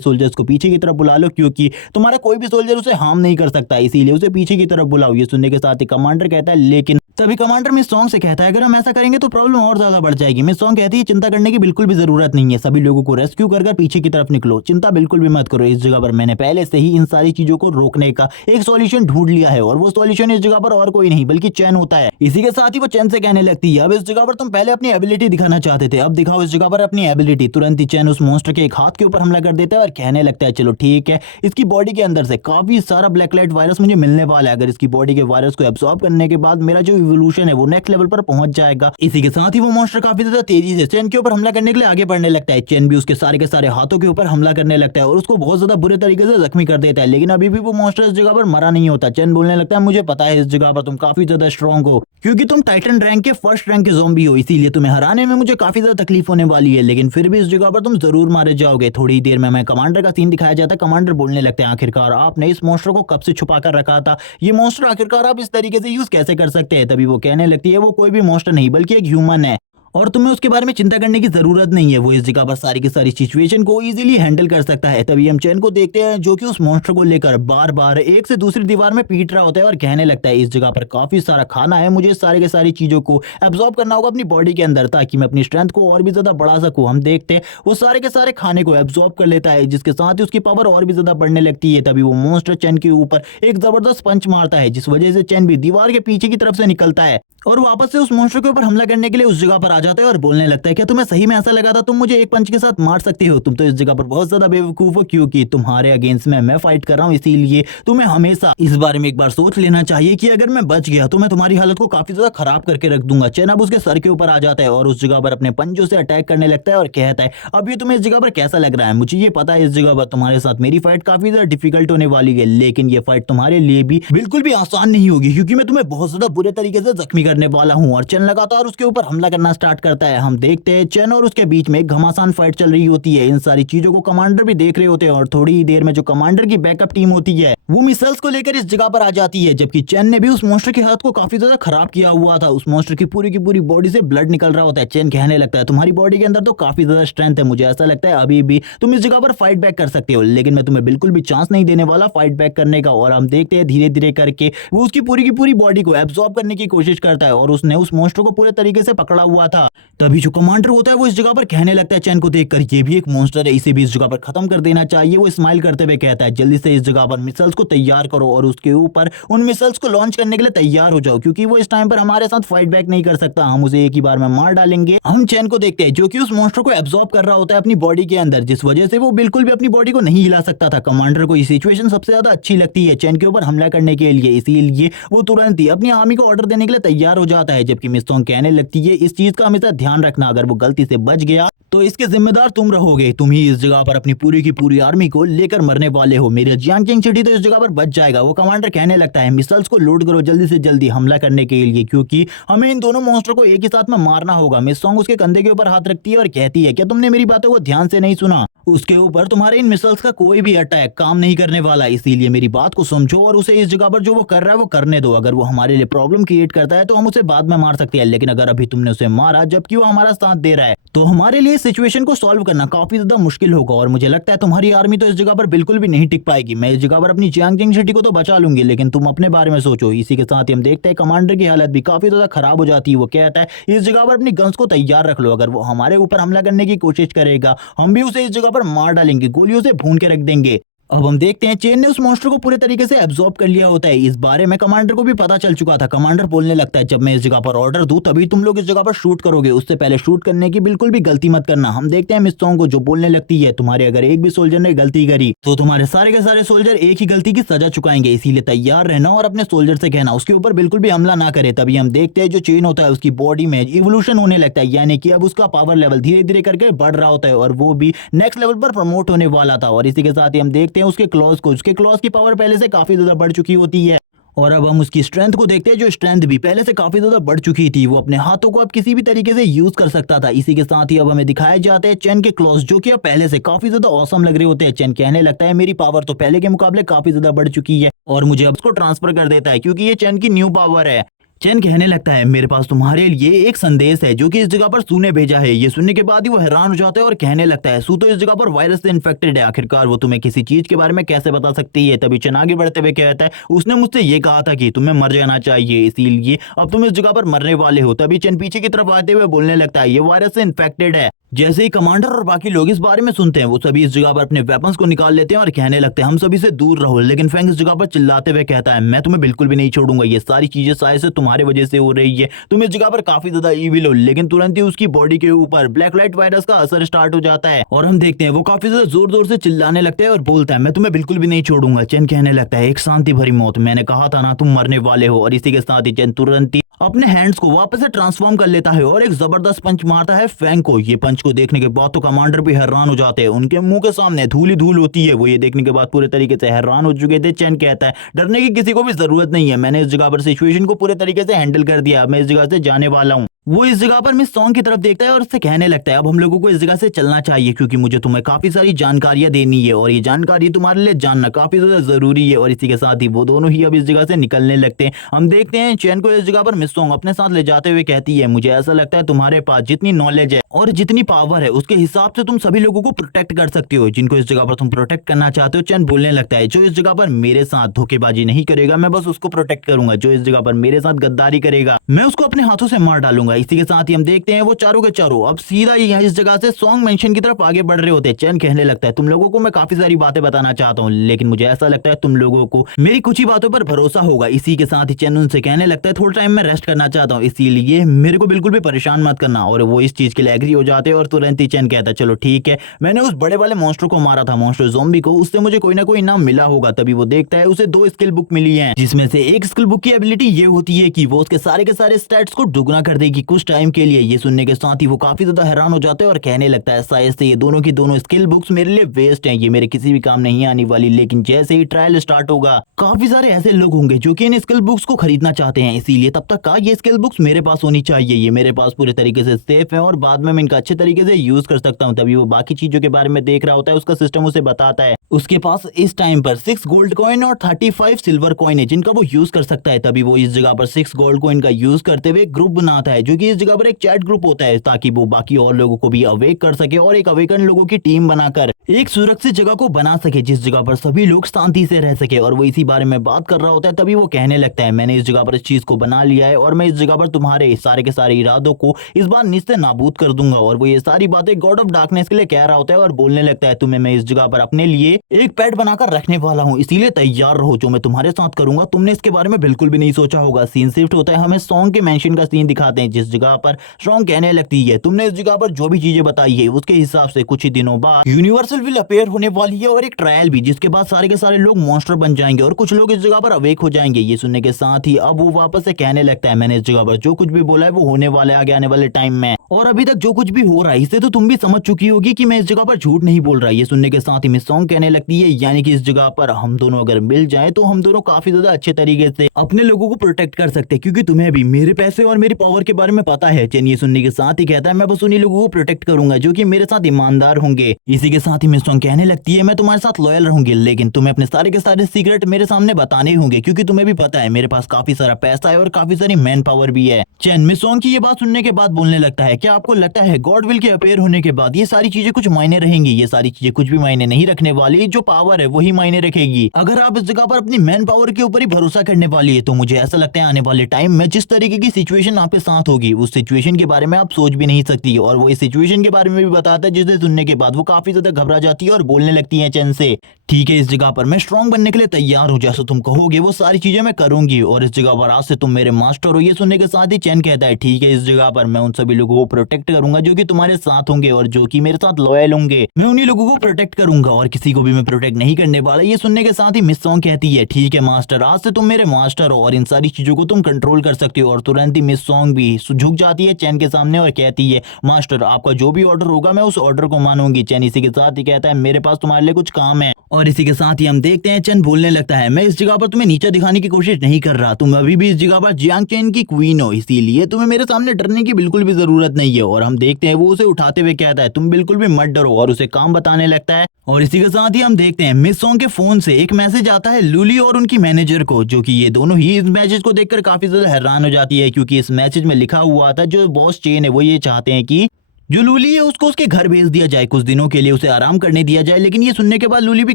सोल्जर्स को पीछे की तरफ बुला लो क्योंकि तुम्हारा कोई भी सोल्जर उसे हार्म नहीं कर सकता, इसीलिए उसे पीछे की तरफ बुलाओ। ये सुनने के साथ ही कमांडर कहता है लेकिन तभी कमांडर मिस सॉन्ग से कहता है अगर हम ऐसा करेंगे तो प्रॉब्लम और ज्यादा बढ़ जाएगी। मिस सॉन्ग कहती है चिंता करने की बिल्कुल भी जरूरत नहीं है, सभी लोगों को रेस्क्यू कर पीछे की तरफ निकलो, चिंता बिल्कुल भी मत करो। इस जगह पर मैंने पहले से ही इन सारी चीजों को रोकने का एक सॉल्यूशन ढूंढ लिया है और वो सॉल्यूशन इस जगह पर और कोई नहीं बल्कि चैन होता है। इसी के साथ ही वो चैन से कहने लगती है अब इस जगह पर तुम पहले अपनी एबिलिटी दिखाना चाहते थे, अब दिखाओ इस जगह पर अपनी एबिलिटी। तुरंत ही चैन उस मॉन्स्टर के एक हाथ के ऊपर हमला कर देता है और कहने लगता है चलो ठीक है, इसकी बॉडी के अंदर से काफी सारा ब्लैक लाइट वायरस मुझे मिलने वाला है, अगर इसकी बॉडी के वायरस को एब्सॉर्ब करने के बाद मेरा जो इवोल्यूशन है वो नेक्स्ट लेवल पर पहुंच जाएगा। इसी के साथ ही वो मॉन्स्टर काफी ज्यादा तेजी से चैन के ऊपर हमला करने के लिए आगे बढ़ने लगता है। चैन भी उसके सारे के सारे हाथों के ऊपर हमला करने लगता है और उसको बहुत ज्यादा बुरे तरीके से जख्मी कर देता है, लेकिन अभी भी वो मॉन्स्टर इस जगह पर मरा नहीं होता। चैन बोलने लगता है मुझे पता है इस जगह पर तुम काफी ज्यादा स्ट्रॉन्ग हो क्योंकि तुम टाइटन रैंक के फर्स्ट रैंक के ज़ॉम्बी हो, इसीलिए तुम्हें हराने में मुझे काफी ज्यादा तकलीफ होने वाली है, लेकिन फिर भी इस जगह पर तुम जरूर मारे जाओगे। थोड़ी देर में हमें कमांडर का सीन दिखाया जाता है। कमांडर बोलने लगते हैं आखिरकार आपने इस मॉन्स्टर को कब से छुपा कर रखा था, ये मॉन्स्टर आखिरकार आप इस तरीके से यूज कैसे कर सकते हैं। तभी वो कहने लगती है वो कोई भी मॉन्स्टर नहीं बल्कि एक ह्यूमन है और तुम्हें उसके बारे में चिंता करने की जरूरत नहीं है, वो इस जगह पर सारी की सारी सिचुएशन को इजीली हैंडल कर सकता है। तभी हम चैन को देखते हैं जो कि उस मॉन्स्टर को लेकर बार बार एक से दूसरी दीवार में पीट रहा होता है और कहने लगता है इस जगह पर काफी सारा खाना है, मुझे सारे के सारी चीजों को एब्जॉर्ब करना होगा अपनी बॉडी के अंदर ताकि मैं अपनी स्ट्रेंथ को और भी ज्यादा बढ़ा सकूं। हम देखते हैं वो सारे के सारे खाने को एब्जॉर्ब कर लेता है जिसके साथ ही उसकी पावर और भी ज्यादा बढ़ने लगती है। तभी वो मॉन्स्टर चैन के ऊपर एक जबरदस्त पंच मारता है जिस वजह से चैन भी दीवार के पीछे की तरफ से निकलता है और वापस से उस मॉन्स्टर के ऊपर हमला करने के लिए उस जगह पर आ जाता है और बोलने लगता है क्या तुम्हें सही में ऐसा लगा था तुम मुझे एक पंच के साथ मार सकते हो, तुम तो इस जगह पर बहुत ज्यादा बेवकूफ हो क्योंकि तुम्हारे अगेंस्ट में मैं फाइट कर रहा हूं, इसीलिए तुम्हें हमेशा इस बारे में एक बार सोच लेना चाहिए कि अगर मैं बच गया तो मैं तुम्हारी हालत को काफी ज्यादा खराब करके रख दूंगा। चैन अब उसके सर के ऊपर आ जाता है और उस जगह पर अपने पंजों से अटैक करने लगता है और कहता है अब ये तुम्हें इस जगह पर कैसा लग रहा है, मुझे ये पता है इस जगह पर तुम्हारे साथ मेरी फाइट काफी ज्यादा डिफिकल्ट होने वाली है, लेकिन ये फाइट तुम्हारे लिए भी बिल्कुल भी आसान नहीं होगी क्योंकि मैं तुम्हें बहुत ज्यादा बुरे तरीके से जख्मी करने वाला हूँ। और चैन लगातार उसके ऊपर हमला करना स्टार्ट करता है। हम देखते हैं चैन और उसके बीच में एक घमासान फाइट चल रही होती है। इन सारी चीजों को कमांडर भी देख रहे होते हैं और थोड़ी ही देर में जो कमांडर की बैकअप टीम होती है वो मिसाइल्स को लेकर इस जगह पर आ जाती है। जबकि चैन ने भी उस मॉन्स्टर के हाथ को काफी ज्यादा खराब किया हुआ था, उस मॉन्स्टर की पूरी बॉडी से ब्लड निकल रहा होता है। चैन कहने लगता है तुम्हारी बॉडी के अंदर तो काफी ज्यादा स्ट्रेंथ है, मुझे ऐसा लगता है अभी भी तुम इस जगह पर फाइट बैक कर सकते हो, लेकिन मैं तुम्हें बिल्कुल भी चांस नहीं देने वाला फाइट बैक करने का। और हम देखते हैं धीरे धीरे करके वो उसकी पूरी बॉडी को एब्सॉर्ब करने की कोशिश करता है और उसने उस मॉन्स्टर को पूरे तरीके से पकड़ा हुआ था। तभी जो कमांडर होता है वो इस जगह पर कहने लगता है चैन को देखकर ये भी एक मॉन्स्टर है, इसे भी इस जगह पर खत्म कर देना चाहिए। वो स्माइल करते हुए कहता है जल्दी से इस जगह पर मिसाइल्स को तैयार करो और उसके ऊपर उन मिसाइल्स को लॉन्च करने के लिए तैयार हो जाओ क्योंकि वो इस टाइम पर हमारे साथ फाइट बैक नहीं कर सकता, हम उसे एक ही बार में मार डालेंगे। हम चैन को देखते हैं जो कि उस मॉन्स्टर को एब्सॉर्ब कर रहा होता है अपनी बॉडी के अंदर, जिस वजह से वो बिल्कुल भी अपनी बॉडी को नहीं हिला सकता था। कमांडर को ये सिचुएशन सबसे ज्यादा अच्छी लगती है चैन के ऊपर हमला करने के लिए, इसीलिए वो तुरंत ही अपनी आर्मी को ऑर्डर देने के लिए तैयार हो जाता है। जबकि मिस सॉन्ग कहने लगती है इस चीज का हमेशा ध्यान रखना, अगर वो गलती से बच गया तो इसके जिम्मेदार तुम रहोगे, तुम ही इस जगह पर अपनी पूरी की पूरी आर्मी को लेकर मरने वाले हो, मेरे जियांगकिंग सिटी तो इस जगह पर बच जाएगा। वो कमांडर कहने लगता है मिसाइल्स को लोड करो जल्दी से जल्दी हमला करने के लिए क्योंकि हमें इन दोनों मॉन्स्टर को एक ही साथ में मारना होगा। मिस सॉन्ग उसके कंधे के ऊपर हाथ रखती है और कहती है क्या तुमने मेरी बातों को ध्यान से नहीं सुना, उसके ऊपर तुम्हारे इन मिसाइल्स का कोई भी अटैक काम नहीं करने वाला, इसीलिए मेरी बात को समझो और उसे इस जगह पर जो वो कर रहा है वो करने दो। अगर वो हमारे लिए प्रॉब्लम क्रिएट करता है तो हम उसे बाद में मार सकते हैं, लेकिन अगर अभी तुमने उसे मारा जबकि वो हमारा साथ दे रहा है तो हमारे लिए सिचुएशन को सॉल्व करना काफी ज्यादा मुश्किल होगा और मुझे लगता है तुम्हारी आर्मी तो इस जगह पर बिल्कुल भी नहीं टिक पाएगी। मैं इस जगह पर अपनी जियांगकिंग सिटी को तो बचा लूंगी, लेकिन तुम अपने बारे में सोचो। इसी के साथ ही हम देखते हैं कमांडर की हालत भी काफी ज्यादा खराब हो जाती है। वो कहता है इस जगह पर अपनी गन्स को तैयार रख लो, अगर वो हमारे ऊपर हमला करने की कोशिश करेगा हम भी उसे इस जगह पर मार डालेंगे, गोलियों से भून के रख देंगे। अब हम देखते हैं चेन ने उस मॉन्स्टर को पूरे तरीके से एब्जॉर्ब कर लिया होता है। इस बारे में कमांडर को भी पता चल चुका था। कमांडर बोलने लगता है जब मैं इस जगह पर ऑर्डर दूं तभी तुम लोग इस जगह पर शूट करोगे, उससे पहले शूट करने की बिल्कुल भी गलती मत करना। हम देखते हैं मिस सॉन्ग को जो बोलने लगती है तुम्हारे अगर एक भी सोल्जर ने गलती करी तो तुम्हारे सारे के सारे सोल्जर एक ही गलती की सजा चुकाएंगे, इसीलिए तैयार रहना और अपने सोल्जर से कहना उसके ऊपर बिल्कुल भी हमला ना करे। तभी हम देखते हैं जो चेन होता है उसकी बॉडी में इवोल्यूशन होने लगता है, यानी कि अब उसका पावर लेवल धीरे धीरे करके बढ़ रहा होता है और वो भी नेक्स्ट लेवल पर प्रमोट होने वाला था। और इसी के साथ ही हम देखते हैं उसके क्लॉज को, उसके क्लॉज की पावर पहले से काफी ज्यादा बढ़ चुकी होती है। और अब हम उसकी स्ट्रेंथ को देखते हैं जो स्ट्रेंथ भी पहले से काफी ज्यादा बढ़ चुकी थी। वो अपने हाथों को अब किसी भी तरीके से यूज कर सकता था। इसी के साथ ही अब हमें दिखाए जाते हैं चेन के क्लॉज जो कि अब पहले से काफी ज्यादा औसम लग रहे होते हैं। चेन कहने लगता है मेरी पावर तो पहले के मुकाबले काफी ज्यादा बढ़ चुकी है और मुझे अब उसको ट्रांसफर कर देता है क्योंकि ये चेन की न्यू पावर है। चेन कहने लगता है मेरे पास तुम्हारे लिए एक संदेश है जो कि इस जगह पर सू ने भेजा है। ये सुनने के बाद ही वो हैरान हो जाता है और कहने लगता है सू तो इस जगह पर वायरस से इन्फेक्टेड है, आखिरकार वो तुम्हें किसी चीज के बारे में कैसे बता सकती है। तभी चेन आगे बढ़ते हुए कहता है उसने मुझसे ये कहा था कि तुम्हें मर जाना चाहिए, इसीलिए अब तुम इस जगह पर मरने वाले हो। तभी चेन पीछे की तरफ आते हुए बोलने लगता है ये वायरस से इन्फेक्टेड है। जैसे ही कमांडर और बाकी लोग इस बारे में सुनते हैं वो सभी इस जगह पर अपने वेपन्स को निकाल लेते हैं और कहने लगते हैं हम सभी से दूर रहो। लेकिन फैंग इस जगह पर चिल्लाते हुए कहता है मैं तुम्हें बिल्कुल भी नहीं छोड़ूंगा, ये सारी चीजें शायद से तुम्हारे वजह से हो रही है, तुम इस जगह पर काफी ज्यादा ईविल हो। लेकिन तुरंत ही उसकी बॉडी के ऊपर ब्लैक लाइट वायरस का असर स्टार्ट हो जाता है और हम देखते हैं वो काफी ज्यादा जोर जोर से चिल्लाने लगता है और बोलता है मैं तुम्हें बिल्कुल भी नहीं छोड़ूंगा। चेन कहने लगता है एक शांति भरी मौत, मैंने कहा था ना तुम मरने वाले हो। और इसी के साथ ही चेन तुरंत ही अपने हैंड्स को वापस से ट्रांसफॉर्म कर लेता है और एक जबरदस्त पंच मारता है फैंग को। ये पंच को देखने के बाद तो कमांडर भी हैरान हो जाते हैं, उनके मुंह के सामने धूल ही धूल होती है। वो ये देखने के बाद पूरे तरीके से हैरान हो चुके थे। चेन कहता है डरने की किसी को भी जरूरत नहीं है, मैंने इस जगह पर सिचुएशन को पूरे तरीके से हैंडल कर दिया, मैं इस जगह से जाने वाला हूँ। वो इस जगह पर मिस सॉन्ग की तरफ देखता है और उससे कहने लगता है अब हम लोगों को इस जगह से चलना चाहिए क्योंकि मुझे तुम्हें काफी सारी जानकारियां देनी है और ये जानकारी तुम्हारे लिए जानना काफी ज्यादा जरूरी है। और इसी के साथ ही वो दोनों ही अब इस जगह से निकलने लगते हैं। हम देखते हैं चैन को इस जगह पर मिस सॉन्ग अपने साथ ले जाते हुए कहती है मुझे ऐसा लगता है तुम्हारे पास जितनी नॉलेज है और जितनी पावर है उसके हिसाब से तुम सभी लोगों को प्रोटेक्ट कर सकते हो जिनको इस जगह पर तुम प्रोटेक्ट करना चाहते हो। चैन बोलने लगता है जो इस जगह पर मेरे साथ धोखेबाजी नहीं करेगा मैं बस उसको प्रोटेक्ट करूंगा, जो इस जगह पर मेरे साथ गद्दारी करेगा मैं उसको अपने हाथों से मार डालूंगा। इसी के साथ ही हम देखते हैं वो चारों के चारों अब सीधा यहाँ इस जगह से सॉन्ग मेंशन की तरफ आगे बढ़ रहे होते हैं। चैन कहने लगता है तुम लोगों को मैं काफी सारी बातें बताना चाहता हूँ लेकिन मुझे ऐसा लगता है तुम लोगों को मेरी कुछ ही बातों पर भरोसा होगा। इसी के साथ ही चैन उनसे कहने लगता है थोड़ा टाइम में रेस्ट करना चाहता हूँ, इसीलिए मेरे को बिल्कुल भी परेशान मत करना। और वो इस चीज के लिए एग्री हो जाते हैं और तुरंत ही चैन कहता है चलो ठीक है, मैंने उस बड़े वाले मॉन्स्टर को मारा था, मॉन्स्टर ज़ॉम्बी को, उससे मुझे कोई ना कोई इनाम मिला होगा। तभी वो देखता है उसे 2 स्किल बुक मिली हैं जिसमें से एक स्किल बुक की एबिलिटी ये होती है कि वो उसके सारे के सारे स्टैट्स को दुगना कर देगी कुछ टाइम के लिए। ये सुनने के साथ ही वो काफी ज्यादा हैरान हो जाते हैं और कहने लगता है शायद से ये दोनों की दोनों स्किल बुक्स मेरे लिए वेस्ट हैं, ये मेरे किसी भी काम नहीं आने वाली। लेकिन जैसे ही ट्रायल स्टार्ट होगा काफी सारे ऐसे लोग होंगे जो कि इन स्किल बुक्स को खरीदना चाहते हैं, इसीलिए तब तक का ये स्किल बुक्स मेरे पास होनी चाहिए, ये मेरे पास पूरे तरीके से सेफ है और बाद में मैं इनका अच्छे तरीके से यूज कर सकता हूँ। तभी वो बाकी चीजों के बारे में देख रहा होता है, उसका सिस्टम उसे बताता है उसके पास इस टाइम पर 6 गोल्ड कॉइन और 35 सिल्वर कॉइन है जिनका वो यूज कर सकता है। तभी वो इस जगह पर 6 गोल्ड कॉइन का यूज करते हुए ग्रुप बनाता है जो कि इस जगह पर एक चैट ग्रुप होता है ताकि वो बाकी और लोगों को भी अवेक कर सके और एक अवेकन लोगों की टीम बनाकर एक सुरक्षित जगह को बना सके जिस जगह पर सभी लोग शांति से रह सके। और वो इसी बारे में बात कर रहा होता है तभी वो कहने लगता है मैंने इस जगह पर इस चीज को बना लिया है और मैं इस जगह पर तुम्हारे सारे के सारे इरादों को इस बार निस्ते नाबूद कर दूंगा। और वो ये सारी बातें गॉड ऑफ डार्कनेस के लिए कह रहा होता है और बोलने लगता है तुम्हें मैं इस जगह पर अपने लिए एक पेट बनाकर रखने वाला हूँ, इसीलिए तैयार रहो, जो मैं तुम्हारे साथ करूंगा तुमने इसके बारे में बिल्कुल भी नहीं सोचा होगा। सीन शिफ्ट होता है, हमें सॉन्ग के मेंशन का सीन दिखाते हैं जिस जगह पर सॉन्ग कहने लगती है तुमने इस जगह पर जो भी चीजें बताई है उसके हिसाब से कुछ ही दिनों बाद यूनिवर्सल विल अपीयर होने वाली है और एक ट्रायल भी जिसके बाद सारे के सारे लोग मॉन्स्टर बन जाएंगे और कुछ लोग इस जगह पर अवेक हो जाएंगे। ये सुनने के साथ ही अब वो वापस से कहने लगता है मैंने इस जगह पर जो कुछ भी बोला है वो होने वाला है आगे आने वाले टाइम में और अभी तक जो कुछ भी हो रहा है इससे तो तुम भी समझ चुकी होगी कि मैं इस जगह पर झूठ नहीं बोल रहा। ये सुनने के साथ ही मिस सॉन्ग कहने लगती है यानी कि इस जगह पर हम दोनों अगर मिल जाए तो हम दोनों काफी ज्यादा अच्छे तरीके से अपने लोगों को प्रोटेक्ट कर सकते हैं क्योंकि तुम्हें भी मेरे पैसे और मेरी पावर के बारे में पता है। चेन ये सुनने के साथ ही कहता है मैं बस उन्हीं लोगों को प्रोटेक्ट करूंगा जो कि मेरे साथ ईमानदार होंगे। इसी के साथ ही मिस सॉन्ग कहने लगती है मैं तुम्हारे साथ लॉयल रहूंगी लेकिन तुम्हें अपने सारे के सारे सीक्रेट मेरे सामने बताने होंगे क्योंकि तुम्हें भी पता है मेरे पास काफी सारा पैसा है और काफी सारी मैन पावर भी है। चैन मिस सॉन्ग की ये बात सुनने के बाद बोलने लगता है क्या आपको लगता है गॉड विल के अपीयर होने के बाद ये सारी चीजें कुछ मायने रहेंगी? ये सारी चीजें कुछ भी मायने नहीं रखने वाली, जो पावर है वही मायने रखेगी। अगर आप इस जगह पर अपनी मैन पावर के ऊपर ही भरोसा करने वाली है तो मुझे ऐसा लगता है आने वाले टाइम में जिस तरीके की सिचुएशन आपके साथ होगी होगी, उस सिचुएशन के बारे में आप सोच भी नहीं सकती। और वो इस सिचुएशन के बारे में भी बताता है जिसे सुनने के बाद वो काफी ज्यादा घबरा जाती है और बोलने लगती है चैन से, ठीक है इस जगह पर मैं स्ट्रांग बनने के लिए तैयार हूँ, जैसा तुम कहोगे वो सारी चीजें मैं करूंगी, और इस जगह पर आज से तुम मेरे मास्टर हो। ये सुनने के साथ ही चैन कहता है ठीक है इस जगह पर मैं उन सभी लोगों को प्रोटेक्ट करूंगा जो कि तुम्हारे साथ होंगे और जो कि मेरे साथ लॉयल होंगे, मैं उन्हीं लोगों को प्रोटेक्ट करूंगा और किसी को भी मैं प्रोटेक्ट नहीं करने वाला। ये सुनने के साथ ही मिस सॉन्ग कहती है ठीक है मास्टर, आज से तुम मेरे मास्टर हो और इन सारी चीजों को तुम कंट्रोल कर सकते हो। और तुरंत ही मिस सॉन्ग भी झुक जाती है चैन के सामने और कहती है मास्टर आपका जो भी ऑर्डर होगा मैं उस ऑर्डर को मानूंगी। चैन इसी के साथ ही कहता है मेरे पास तुम्हारे लिए कुछ काम है, और इसी के साथ ही हम देखते हैं चैन बोलने लगता है मैं इस जगह पर तुम्हें नीचे दिखाने की कोशिश नहीं कर रहा, तुम अभी भी इस जगह पर जियांग चैन की क्वीन हो, इसीलिए तुम्हें मेरे सामने डरने की बिल्कुल भी जरूरत नहीं है। और हम देखते हैं वो उसे उठाते हुए कहता है तुम बिल्कुल भी मत डरो और उसे काम बताने लगता है। और इसी के साथ ही हम देखते हैं मिस सॉन्ग के फोन से एक मैसेज आता है लूली और उनकी मैनेजर को, जो कि ये दोनों ही इस मैसेज को देखकर काफी ज्यादा हैरान हो जाती है, क्योंकि इस मैसेज में लिखा हुआ था जो बॉस चेन है वो ये चाहते हैं कि जो लूली है उसको उसके घर भेज दिया जाए, कुछ दिनों के लिए उसे आराम करने दिया जाए। लेकिन ये सुनने के बाद लूली भी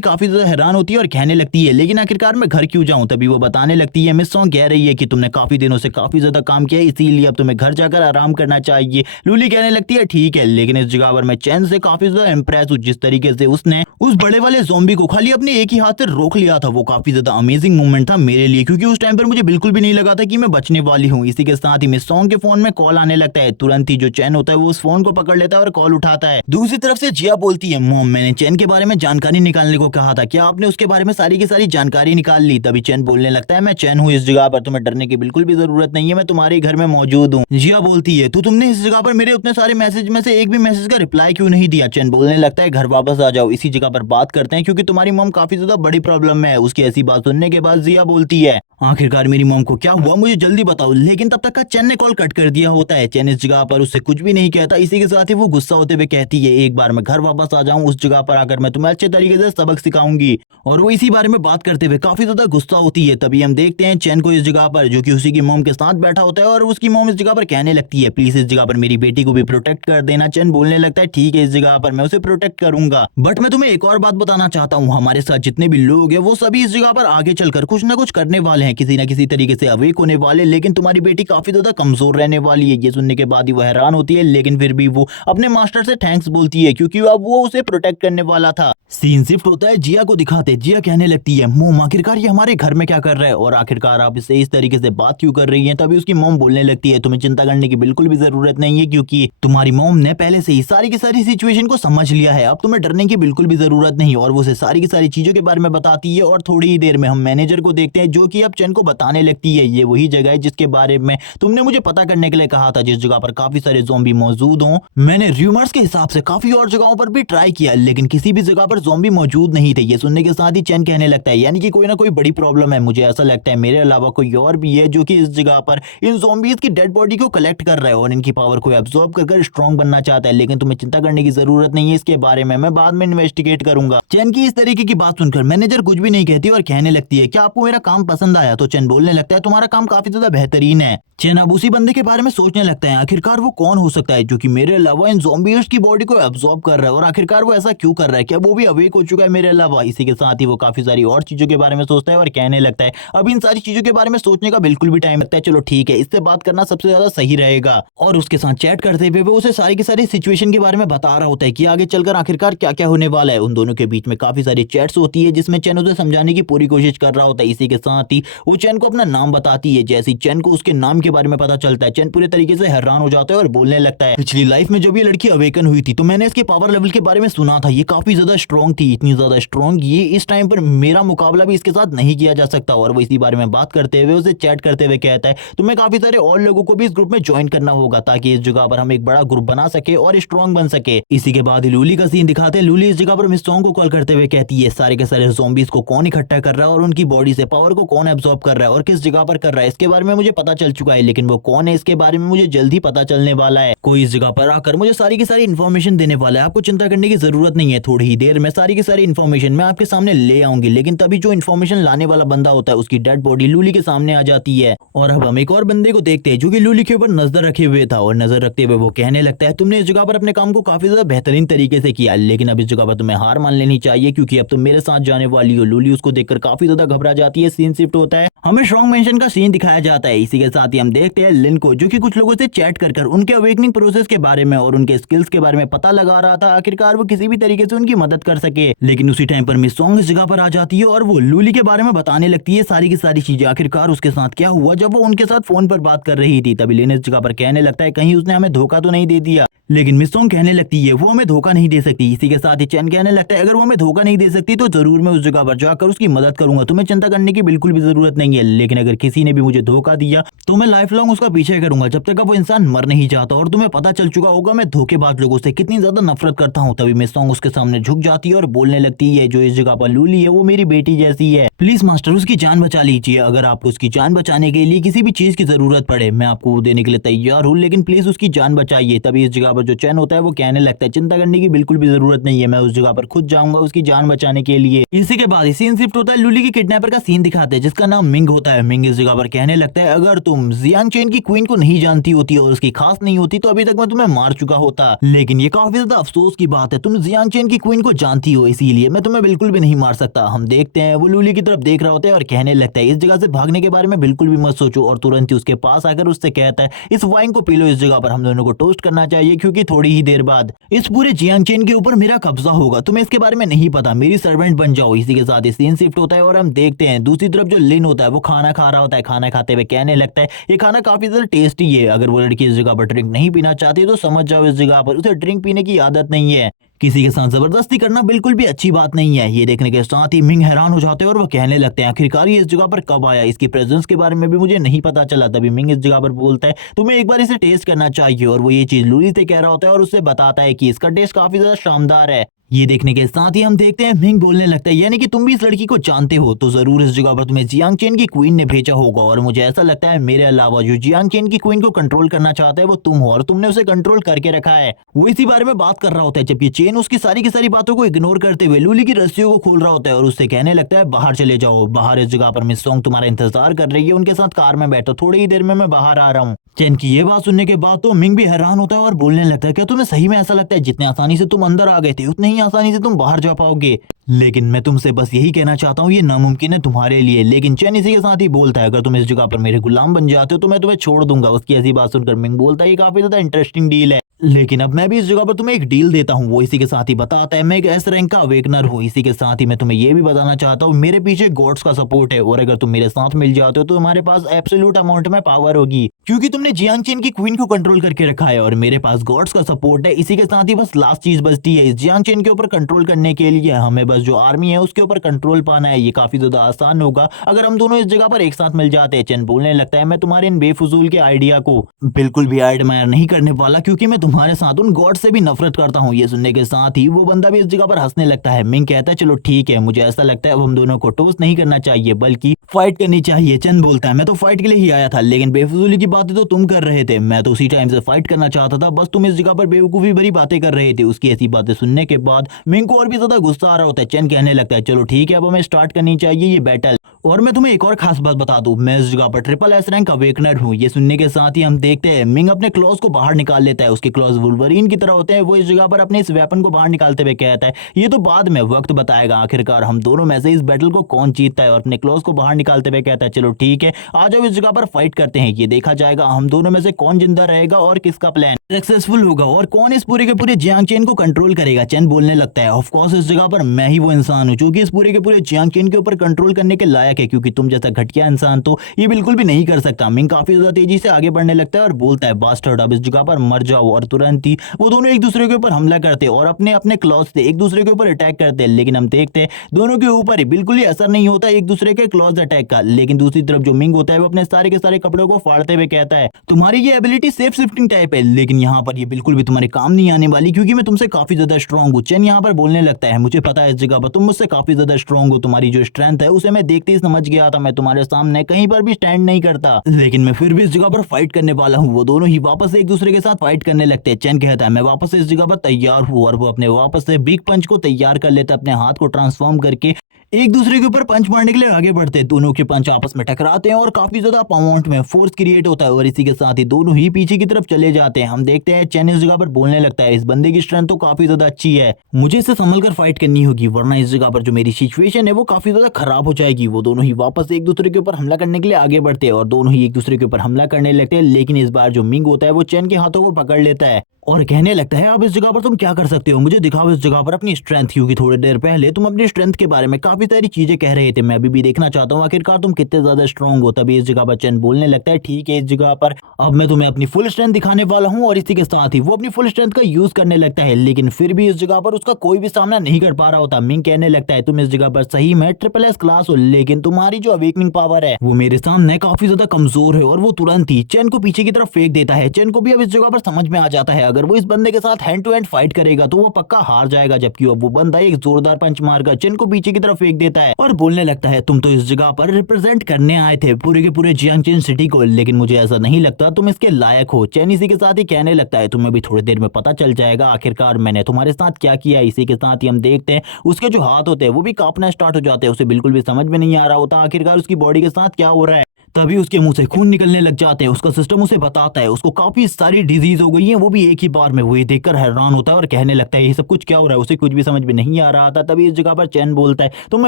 काफी ज्यादा हैरान होती है और कहने लगती है लेकिन आखिरकार मैं घर क्यों जाऊं। तभी वो बताने लगती है मिस सॉन्ग कह रही है कि तुमने काफी दिनों से काफी ज्यादा काम किया है इसीलिए अब तुम्हें घर जाकर आराम करना चाहिए। लूली कहने लगती है ठीक है, लेकिन इस जगह पर मैं चैन से काफी ज्यादा इंप्रेस हूँ, जिस तरीके से उसने उस बड़े वाले ज़ॉम्बी को खाली अपने एक ही हाथ से रोक लिया था, वो काफी ज्यादा अमेजिंग मूवमेंट था मेरे लिए, क्योंकि उस टाइम पर मुझे बिल्कुल भी नहीं लगा था कि मैं बचने वाली हूँ। इसी के साथ ही मिस सॉन्ग के फोन में कॉल आने लगता है, तुरंत ही जो चैन होता है वो उस फोन को पकड़ लेता है और कॉल उठाता है। दूसरी तरफ से जिया बोलती है मॉम मैंने चैन के बारे में जानकारी निकालने को कहा था, क्या आपने उसके बारे में सारी की सारी जानकारी निकाल ली। तभी चैन बोलने लगता है मैं चैन हूँ इस जगह पर, तुम्हें डरने की बिल्कुल भी जरूरत नहीं है, मैं तुम्हारे घर में मौजूद हूँ। जिया बोलती है तो तुमने इस जगह पर मेरे उतने सारे मैसेज में से एक भी मैसेज का रिप्लाई क्यों नहीं दिया। चैन बोलने लगता है घर वापस आ जाओ, इसी जगह पर बात करते हैं, क्योंकि तुम्हारी मॉम काफी ज्यादा बड़ी प्रॉब्लम में है। उसकी ऐसी बात सुनने के बाद जिया बोलती है आखिरकार मेरी मॉम को क्या हुआ मुझे जल्दी बताओ। लेकिन तब तक का चैन ने कॉल कट कर दिया होता है। चैन इस जगह पर उससे कुछ भी नहीं कहता। इसी के साथ ही वो गुस्सा होते हुए कहती है एक बार मैं घर वापस आ जाऊं, उस जगह पर आकर मैं तुम्हें अच्छे तरीके से सबक सिखाऊंगी। और वो इसी बारे में बात करते हुए काफी ज्यादा गुस्सा होती है। तभी हम देखते हैं चैन को इस जगह पर, जो कि उसी की मॉम के साथ बैठा होता है, और उसकी मॉम इस जगह पर कहने लगती है प्लीज इस जगह पर मेरी बेटी को भी प्रोटेक्ट कर देना। चैन बोलने लगता है ठीक है इस जगह पर मैं उसे प्रोटेक्ट करूंगा, बट मैं तुम्हें एक और बात बताना चाहता हूँ, हमारे साथ जितने भी लोग हैं वो सभी इस जगह पर आगे चलकर कुछ ना कुछ करने वाले हैं, किसी ना किसी तरीके से अवेक होने वाले, लेकिन तुम्हारी बेटी काफी ज्यादा कमजोर रहने वाली है। ये सुनने के बाद ही वो हैरान होती है, लेकिन फिर भी वो अपने मास्टर से थैंक्स बोलती है, क्योंकि अब वो उसे प्रोटेक्ट करने वाला था। सीन शिफ्ट होता है जिया को दिखाते। जिया कहने लगती है मोम आखिरकार ये हमारे घर में क्या कर रहा है, और आखिरकार आप इससे इस तरीके से बात क्यों कर रही हैं। तभी उसकी मोम बोलने लगती है तुम्हें चिंता करने की बिल्कुल भी जरूरत नहीं है, क्योंकि तुम्हारी मोम ने पहले से ही सारी की सारी सिचुएशन को समझ लिया है, अब तुम्हें डरने की बिल्कुल भी जरूरत नहीं। और वो उसे सारी की सारी चीजों के बारे में बताती है, और थोड़ी ही देर में हम मैनेजर को देखते हैं, जो कि अब चैन को बताने लगती है ये वही जगह है जिसके बारे में तुमने मुझे पता करने के लिए कहा था, जिस जगह पर काफी सारे ज़ॉम्बी मौजूद हों। मैंने र्यूमर्स के हिसाब से काफी और जगहों पर भी ट्राई किया, लेकिन किसी भी जगह पर ज़ॉम्बी मौजूद नहीं थे। ये सुनने के साथ ही चैन कहने लगता है यानी कि कोई ना कोई बड़ी प्रॉब्लम है, मुझे ऐसा लगता है मेरे अलावा कोई और भी है जो कि इस जगह पर इन ज़ॉम्बीज की डेड बॉडी को कलेक्ट कर रहा है और इनकी पावर को एब्जॉर्ब कर स्ट्रॉन्ग बनना चाहता है। लेकिन तुम्हें चिंता करने की जरूरत नहीं है, इसके बारे में मैं बाद में इन्वेस्टिगेट करूंगा। चैन की इस तरीके की बात सुनकर मैनेजर कुछ भी नहीं कहती और कहने लगती है क्या आपको मेरा काम पसंद आया। तो चैन बोलने लगता है तुम्हारा काम काफी ज्यादा बेहतरीन है। चैन अब उसी बंदे के बारे में सोचने लगता है आखिरकार वो कौन हो सकता है जो कि मेरे अलावा इन ज़ॉम्बीज की बॉडी को एब्जॉर्ब कर रहा है, और आखिरकार वो ऐसा क्यों कर रहा है, क्या वो भी अवेक हो चुका है मेरे अलावा। इसी के साथ ही वो काफी सारी और चीजों के बारे में सोचता है और कहने लगता है अब इन सारी चीजों के बारे में सोचने का बिल्कुल भी टाइम लगता है, चलो ठीक है इससे बात करना सबसे ज्यादा सही रहेगा। और उसके साथ चैट करते हुए वो उसे सारी की सारी सिचुएशन के बारे में बता रहा होता है कि आगे चलकर आखिरकार क्या क्या होने वाला है। उन दोनों के बीच में काफी सारी चैट्स होती है जिसमें चैन उसे समझाने की पूरी कोशिश कर रहा होता है। इसी के साथ ही वो चैन को अपना नाम बताती है। जैसे ही चैन को उसके नाम के बारे में पता चलता है, चैन पूरे तरीके से हैरान हो जाता है और बोलने लगता है पिछली लाइफ में जब ये लड़की अवेकन हुई थी तो मैंने इसके पावर लेवल के बारे में सुना था, ये काफी ज्यादा स्ट्रॉन्ग थी, इतनी ज्यादा स्ट्रॉन्ग ये इस टाइम पर मेरा मुकाबला भी इसके साथ नहीं किया जा सकता। और वो इसी बारे में बात करते हुए उसे चैट करते हुए कहता है तुम्हें काफी सारे और लोगों को भी इस ग्रुप में ज्वाइन करना होगा ताकि इस जगह पर हम एक बड़ा ग्रुप बना सके और स्ट्रॉन्ग बन सके। इसी के बाद लूली का सीन दिखाते हैं। लूली इस जगह पर मिस सॉन्ग को कॉल करते हुए कहती है सारे के सारे ज़ॉम्बीज को कौन इकट्ठा कर रहा है और उनकी बॉडी से पावर को कौन एब्जॉर्ब कर रहा है और किस जगह पर कर रहा है, इसके बारे में मुझे पता चल चुका है, लेकिन वो कौन है इसके बारे में मुझे जल्द ही पता चलने वाला है। कोई इस जगह पर आकर मुझे सारी की सारी इन्फॉर्मेशन देने वाला है, आपको चिंता करने की जरूरत नहीं है, थोड़ी ही देर में सारी की सारी इन्फॉर्मेशन मैं आपके सामने ले आऊंगी। लेकिन तभी जो इन्फॉर्मेशन लाने वाला बंदा होता है उसकी डेड बॉडी लूली के सामने आ जाती है। और अब हम एक और बंदे को देखते हैं जो कि लूली के ऊपर नजर रखे हुए था, और नजर रखते हुए वो कहने लगता है तुमने इस जगह पर अपने काम को काफी ज्यादा बेहतरीन तरीके से किया, लेकिन अब इस जगह पर तुम्हें हार मान लेनी चाहिए क्योंकि अब तुम मेरे साथ जाने वाली हो। लूली उसको देखकर काफी ज्यादा घबरा जाती है। सीन शिफ्ट होता है हमें स्ट्रॉन्ग मेंशन का सीन दिखाया जाता है। इसी के साथ ही हम देखते हैं लिन को, जो कि कुछ लोगों से चैट कर उनके अवेकनिंग प्रोसेस के बारे में और उनके स्किल्स के बारे में पता लगा रहा था। आखिरकार वो किसी भी तरीके से उनकी मदद कर सके। लेकिन उसी टाइम पर मिस सॉन्ग इस जगह पर आ जाती है और वो लूली के बारे में बताने लगती है सारी की सारी चीजें। आखिरकार उसके साथ क्या हुआ जब वो उनके साथ फोन पर बात कर रही थी। तभी लिन इस जगह पर कहने लगता है कहीं उसने हमें धोखा तो नहीं दे दिया। लेकिन मिस सॉन्ग कहने लगती है वो हमें धोखा नहीं दे सकती। इसी के साथ ही चैन कहने लगता है अगर वो हमें धोखा नहीं दे सकती तो जरूर मैं उस जगह पर जाकर उसकी मदद करूंगा, तुम्हें चिंता करने की बिल्कुल भी जरूरत नहीं है। लेकिन अगर किसी ने भी मुझे धोखा दिया तो मैं लाइफ लॉन्ग उसका पीछे करूंगा जब तक वो इंसान मर नहीं जाता। और तुम्हें पता चल चुका होगा मैं धोखेबाज लोगों से कितनी ज्यादा नफरत करता हूँ। तभी मिस सॉन्ग उसके सामने झुक जाती है और बोलने लगती है जो इस जगह पर लूली है वो मेरी बेटी जैसी है, प्लीज मास्टर उसकी जान बचा लीजिए। अगर आपको उसकी जान बचाने के लिए किसी भी चीज की जरूरत पड़े मैं आपको वो देने के लिए तैयार हूँ, लेकिन प्लीज उसकी जान बचाइए। तभी इस जगह पर जो चैन होता है वो कहने लगता है चिंता करने की बिल्कुल भी जरूरत नहीं है, मैं उस जगह पर खुद जाऊंगा उसकी जान बचाने के लिए। इसी के बाद सीन शिफ्ट होता है लूली की किडनैपर का सीन दिखाते हैं जिसका नाम मिंग होता है। मिंग इस जगह पर कहने लगता है अगर तुम जियांग चेन की क्वीन को नहीं जानती होती और उसकी खास नहीं होती तो अभी तक मैं तुम्हें मार चुका होता। लेकिन ये काफी ज्यादा अफसोस की बात है, तुम जियांग चेन की क्वीन को जानती हो इसीलिए मैं तुम्हें बिल्कुल भी नहीं मार सकता। हम देखते हैं वो लूली की तरफ देख रहा होता है और कहने लगता है इस जगह से भागने के बारे में बिल्कुल भी मत सोचो। और तुरंत ही उसके पास आकर उससे कहता है इस वाइन को पी लो, इस जगह पर हम दोनों को टोस्ट करना चाहिए क्योंकि थोड़ी ही देर बाद इस पूरे जियांग चेन के ऊपर मेरा कब्जा होगा, तुम्हें इसके बारे में नहीं पता, मेरी सर्वेंट बन जाओ। इसी के साथ सीन शिफ्ट होता है और हम देखते हैं दूसरी तरफ जो लिन होता है वो खाना खा रहा होता है। खाना खाते हुए कहने लगता है ये खाना काफी ज्यादा टेस्टी है, अगर वो लड़की इस जगह पर ड्रिंक नहीं पीना चाहती तो समझ जाओ इस जगह पर उसे ड्रिंक पीने की आदत नहीं है। किसी के साथ जबरदस्ती करना बिल्कुल भी अच्छी बात नहीं है। ये देखने के साथ ही मिंग हैरान हो जाते हैं और वो कहने लगते हैं आखिरकार ये इस जगह पर कब आया, इसकी प्रेजेंस के बारे में भी मुझे नहीं पता चला। तभी मिंग इस जगह पर बोलता है तुम्हें एक बार इसे टेस्ट करना चाहिए और वो ये चीज लूली से कह रहा होता है और उससे बताता है कि इसका टेस्ट काफी ज्यादा शानदार है। ये देखने के साथ ही हम देखते हैं मिंग बोलने लगता है यानी कि तुम भी इस लड़की को जानते हो तो जरूर इस जगह पर तुम्हें जियांग चेन की क्वीन ने भेजा होगा और मुझे ऐसा लगता है मेरे अलावा जो जियांग चेन की क्वीन को कंट्रोल करना चाहता है वो तुम हो और तुमने उसे कंट्रोल करके रखा है। वो इसी बारे में बात कर रहा होता है जबकि चेन उसकी सारी की सारी बातों को इग्नोर करते हुए लूली की रस्सियों को खोल रहा होता है और उससे कहने लगता है बाहर चले जाओ, बाहर इस जगह पर मिस सॉन्ग तुम्हारा इंतजार कर रही है, उनके साथ कार में बैठो, थोड़ी ही देर में मैं बाहर आ रहा हूँ। चेन की ये बात सुनने के बाद तो मिंग भी हैरान होता है और बोलने लगता है क्या तुम्हें सही में ऐसा लगता है जितने आसानी से तुम अंदर आ गए थे उतने ही आसानी से तुम बाहर जा पाओगे? लेकिन मैं तुमसे बस यही कहना चाहता हूँ ये नामुमकिन है तुम्हारे लिए। लेकिन चैन इसी के साथ ही बोलता है अगर तुम इस जगह पर मेरे गुलाम बन जाते हो तो मैं तुम्हें छोड़ दूंगा। उसकी ऐसी बात सुनकर मिंग बोलता है ये काफी ज्यादा इंटरेस्टिंग डील है, लेकिन अब मैं भी इस जगह पर तुम्हें एक डील देता हूँ। वो इसी के साथ ही बताता है मैं एक एस रैंक का अवेकनर हूँ। इसी के साथ ही मैं तुम्हें ये भी बताना चाहता हूँ मेरे पीछे गॉड्स का सपोर्ट है और अगर तुम मेरे साथ मिल जाते हो तो तुम्हारे पास एब्सोल्यूट अमाउंट में पावर होगी क्योंकि तुमने जियांग चेन की क्वीन को कंट्रोल करके रखा है और मेरे पास गॉड्स का सपोर्ट है। इसी के साथ ही बस लास्ट चीज बचती है इस जियांग चेन के ऊपर कंट्रोल करने के लिए, हमें बस जो आर्मी है उसके ऊपर कंट्रोल पाना है। ये काफी ज्यादा आसान होगा अगर हम दोनों इस जगह पर एक साथ मिल जाते हैं। चेन बोलने लगता है मैं तुम्हारे इन बेफजूल के आइडिया को बिल्कुल भी एडमायर नहीं करने वाला क्योंकि मैं तुम्हारे साथ उन गॉड से भी नफरत करता हूँ। ये सुनने के साथ ही वो बंदा भी इस जगह पर हंसने लगता है। मिंग कहता है चलो ठीक है, मुझे ऐसा लगता है अब हम दोनों को टोस्ट नहीं करना चाहिए बल्कि फाइट करनी चाहिए। चंद बोलता है मैं तो फाइट के लिए ही आया था लेकिन बेफजूली की बातें तो तुम कर रहे थे, मैं तो उसी टाइम से फाइट करना चाहता था, बस तुम इस जगह पर बेवकूफी भरी बातें कर रहे थे। उसकी ऐसी बातें सुनने के बाद मिंग को और भी ज्यादा गुस्सा आ रहा होता है। चंद कहने लगता है चलो ठीक है अब हमें स्टार्ट करनी चाहिए ये बैटल। और मैं तुम्हें एक और खास बात बता दूं, मैं इस जगह पर ट्रिपल एस रैंक अवेकनर हूँ। ये सुनने के साथ ही हम देखते हैं मिंग अपने क्लॉज को बाहर निकाल लेता है। उसके क्लॉज वुल्वरीन की तरह होते हैं। वो इस जगह पर अपने इस वेपन को बाहर निकालते हुए कहता है ये तो बाद में वक्त बताएगा आखिरकार हम दोनों में से इस बैटल को कौन जीतता है। और अपने क्लॉज को बाहर निकालते हुए कहता है चलो ठीक है आ जाओ इस जगह पर फाइट करते हैं, ये देखा जाएगा हम दोनों में से कौन जिंदा रहेगा और किसका प्लान सक्सेसफुल होगा और कौन इस पूरे के पूरे जियांग चेन को कंट्रोल करेगा। चैन बोलने लगता है ऑफ कोर्स इस जगह पर मैं ही वो इंसान हूँ जो कि इस पूरे के पूरे जियांग चेन के ऊपर कंट्रोल करने के लायक है क्योंकि तुम जैसा घटिया इंसान तो ये बिल्कुल भी नहीं कर सकता। मिंग काफी ज्यादा तेजी से आगे बढ़ने लगता है और बोलता है बास्टर्ड अब इस जगह पर मर जाओ। और तुरंत ही वो दोनों एक दूसरे के ऊपर हमला करते और अपने अपने क्लॉज से एक दूसरे के ऊपर अटैक करते हैं। लेकिन हम देखते हैं दोनों के ऊपर ही बिल्कुल ही असर नहीं होता एक दूसरे के क्लॉज अटैक का। लेकिन दूसरी तरफ जो मिंग होता है वो अपने सारे के सारे कपड़ों को फाड़ते हुए कहता है तुम्हारी ये एबिलिटी सेफ शिफ्टिंग टाइप है लेकिन यहाँ पर ये बिल्कुल भी तुम्हारे काम नहीं आने वाली क्योंकि मैं तुमसे काफी ज्यादा स्ट्रांग हूँ। चैन यहाँ पर बोलने लगता है मुझे पता है इस जगह पर तुम मुझसे काफी ज्यादा स्ट्रांग हो, तुम्हारी जो स्ट्रेंथ है उसे मैं देखते ही समझ गया था, मैं तुम्हारे सामने कहीं पर भी स्टैंड नहीं करता लेकिन मैं फिर भी इस जगह पर फाइट करने वाला हूँ। वो दोनों ही वापस से एक दूसरे के साथ फाइट करने लगते हैं। चैन कहता है मैं वापस से इस जगह पर तैयार हूँ और वो अपने वापस से बिग पंच को तैयार कर लेता है अपने हाथ को ट्रांसफॉर्म करके एक दूसरे के ऊपर पंच मारने के लिए आगे बढ़ते हैं। दोनों के पंच आपस में टकराते हैं और काफी ज्यादा अमाउंट में फोर्स क्रिएट होता है और इसी के साथ ही दोनों ही पीछे की तरफ चले जाते हैं। हम देखते हैं चैन इस जगह पर बोलने लगता है, इस बंदे की स्ट्रेंथ तो काफी ज्यादा अच्छी है, मुझे इससे संभल कर फाइट करनी होगी वरना इस जगह पर जो मेरी सिचुएशन है वो काफी ज्यादा खराब हो जाएगी। वो दोनों ही वापस एक दूसरे के ऊपर हमला करने के लिए आगे बढ़ते हैं और दोनों ही एक दूसरे के ऊपर हमला करने लगते हैं। लेकिन इस बार जो मिंग होता है वो चैन के हाथों को पकड़ लेता है और कहने लगता है, अब इस जगह पर तुम क्या कर सकते हो, मुझे दिखाओ इस जगह पर अपनी स्ट्रेंथ, क्योंकि थोड़ी देर पहले तुम अपनी स्ट्रेंथ के बारे में काफी सारी चीजें कह रहे थे, मैं अभी भी देखना चाहता हूँ आखिरकार तुम कितने ज्यादा स्ट्रांग हो। तभी इस जगह पर चैन बोलने लगता है, ठीक है इस जगह पर अब मैं तुम्हें अपनी फुल स्ट्रेंथ दिखाने वाला हूँ। और इसी के साथ ही वो अपनी फुल स्ट्रेंथ का यूज करने लगता है, लेकिन फिर भी इस जगह पर उसका कोई भी सामना नहीं कर पा रहा होता। मिंग कहने लगता है, तुम इस जगह पर सही में ट्रिपल एस क्लास हो, लेकिन तुम्हारी जो अवेकनिंग पावर है वो मेरे सामने काफी ज्यादा कमजोर है। और वो तुरंत ही चैन को पीछे की तरफ फेंक देता है। चैन को भी अब इस जगह पर समझ में आ जाता है, अगर वो इस बंदे के साथ हैंड टू हैंड फाइट करेगा तो वो पक्का हार जाएगा। जबकि अब वो बंदा एक जोरदार पंच मारकर चैन को पीछे की तरफ फेंक देता है और बोलने लगता है, तुम तो इस जगह पर रिप्रेजेंट करने आए थे पूरे के पूरे जियांगचेन सिटी को, लेकिन मुझे ऐसा नहीं लगता तुम इसके लायक हो। चैन इसी के साथ ही कहने लगता है, तुम्हें भी थोड़ी देर में पता चल जाएगा आखिरकार मैंने तुम्हारे साथ क्या किया। इसी के साथ ही हम देखते हैं उसके जो हाथ होते हैं वो भी कांपना स्टार्ट हो जाते हैं, उसे बिल्कुल भी समझ में नहीं आ रहा होता आखिरकार उसकी बॉडी के साथ क्या हो रहा है। तभी उसके मुंह से खून निकलने लग जाते हैं। उसका सिस्टम उसे बताता है उसको काफी सारी डिजीज हो गई है, वो भी एक ही बार में। वो ये देखकर हैरान होता है और कहने लगता है, ये सब कुछ क्या हो रहा है, उसे कुछ भी समझ में नहीं आ रहा था। तभी इस जगह पर चैन बोलता है, तुम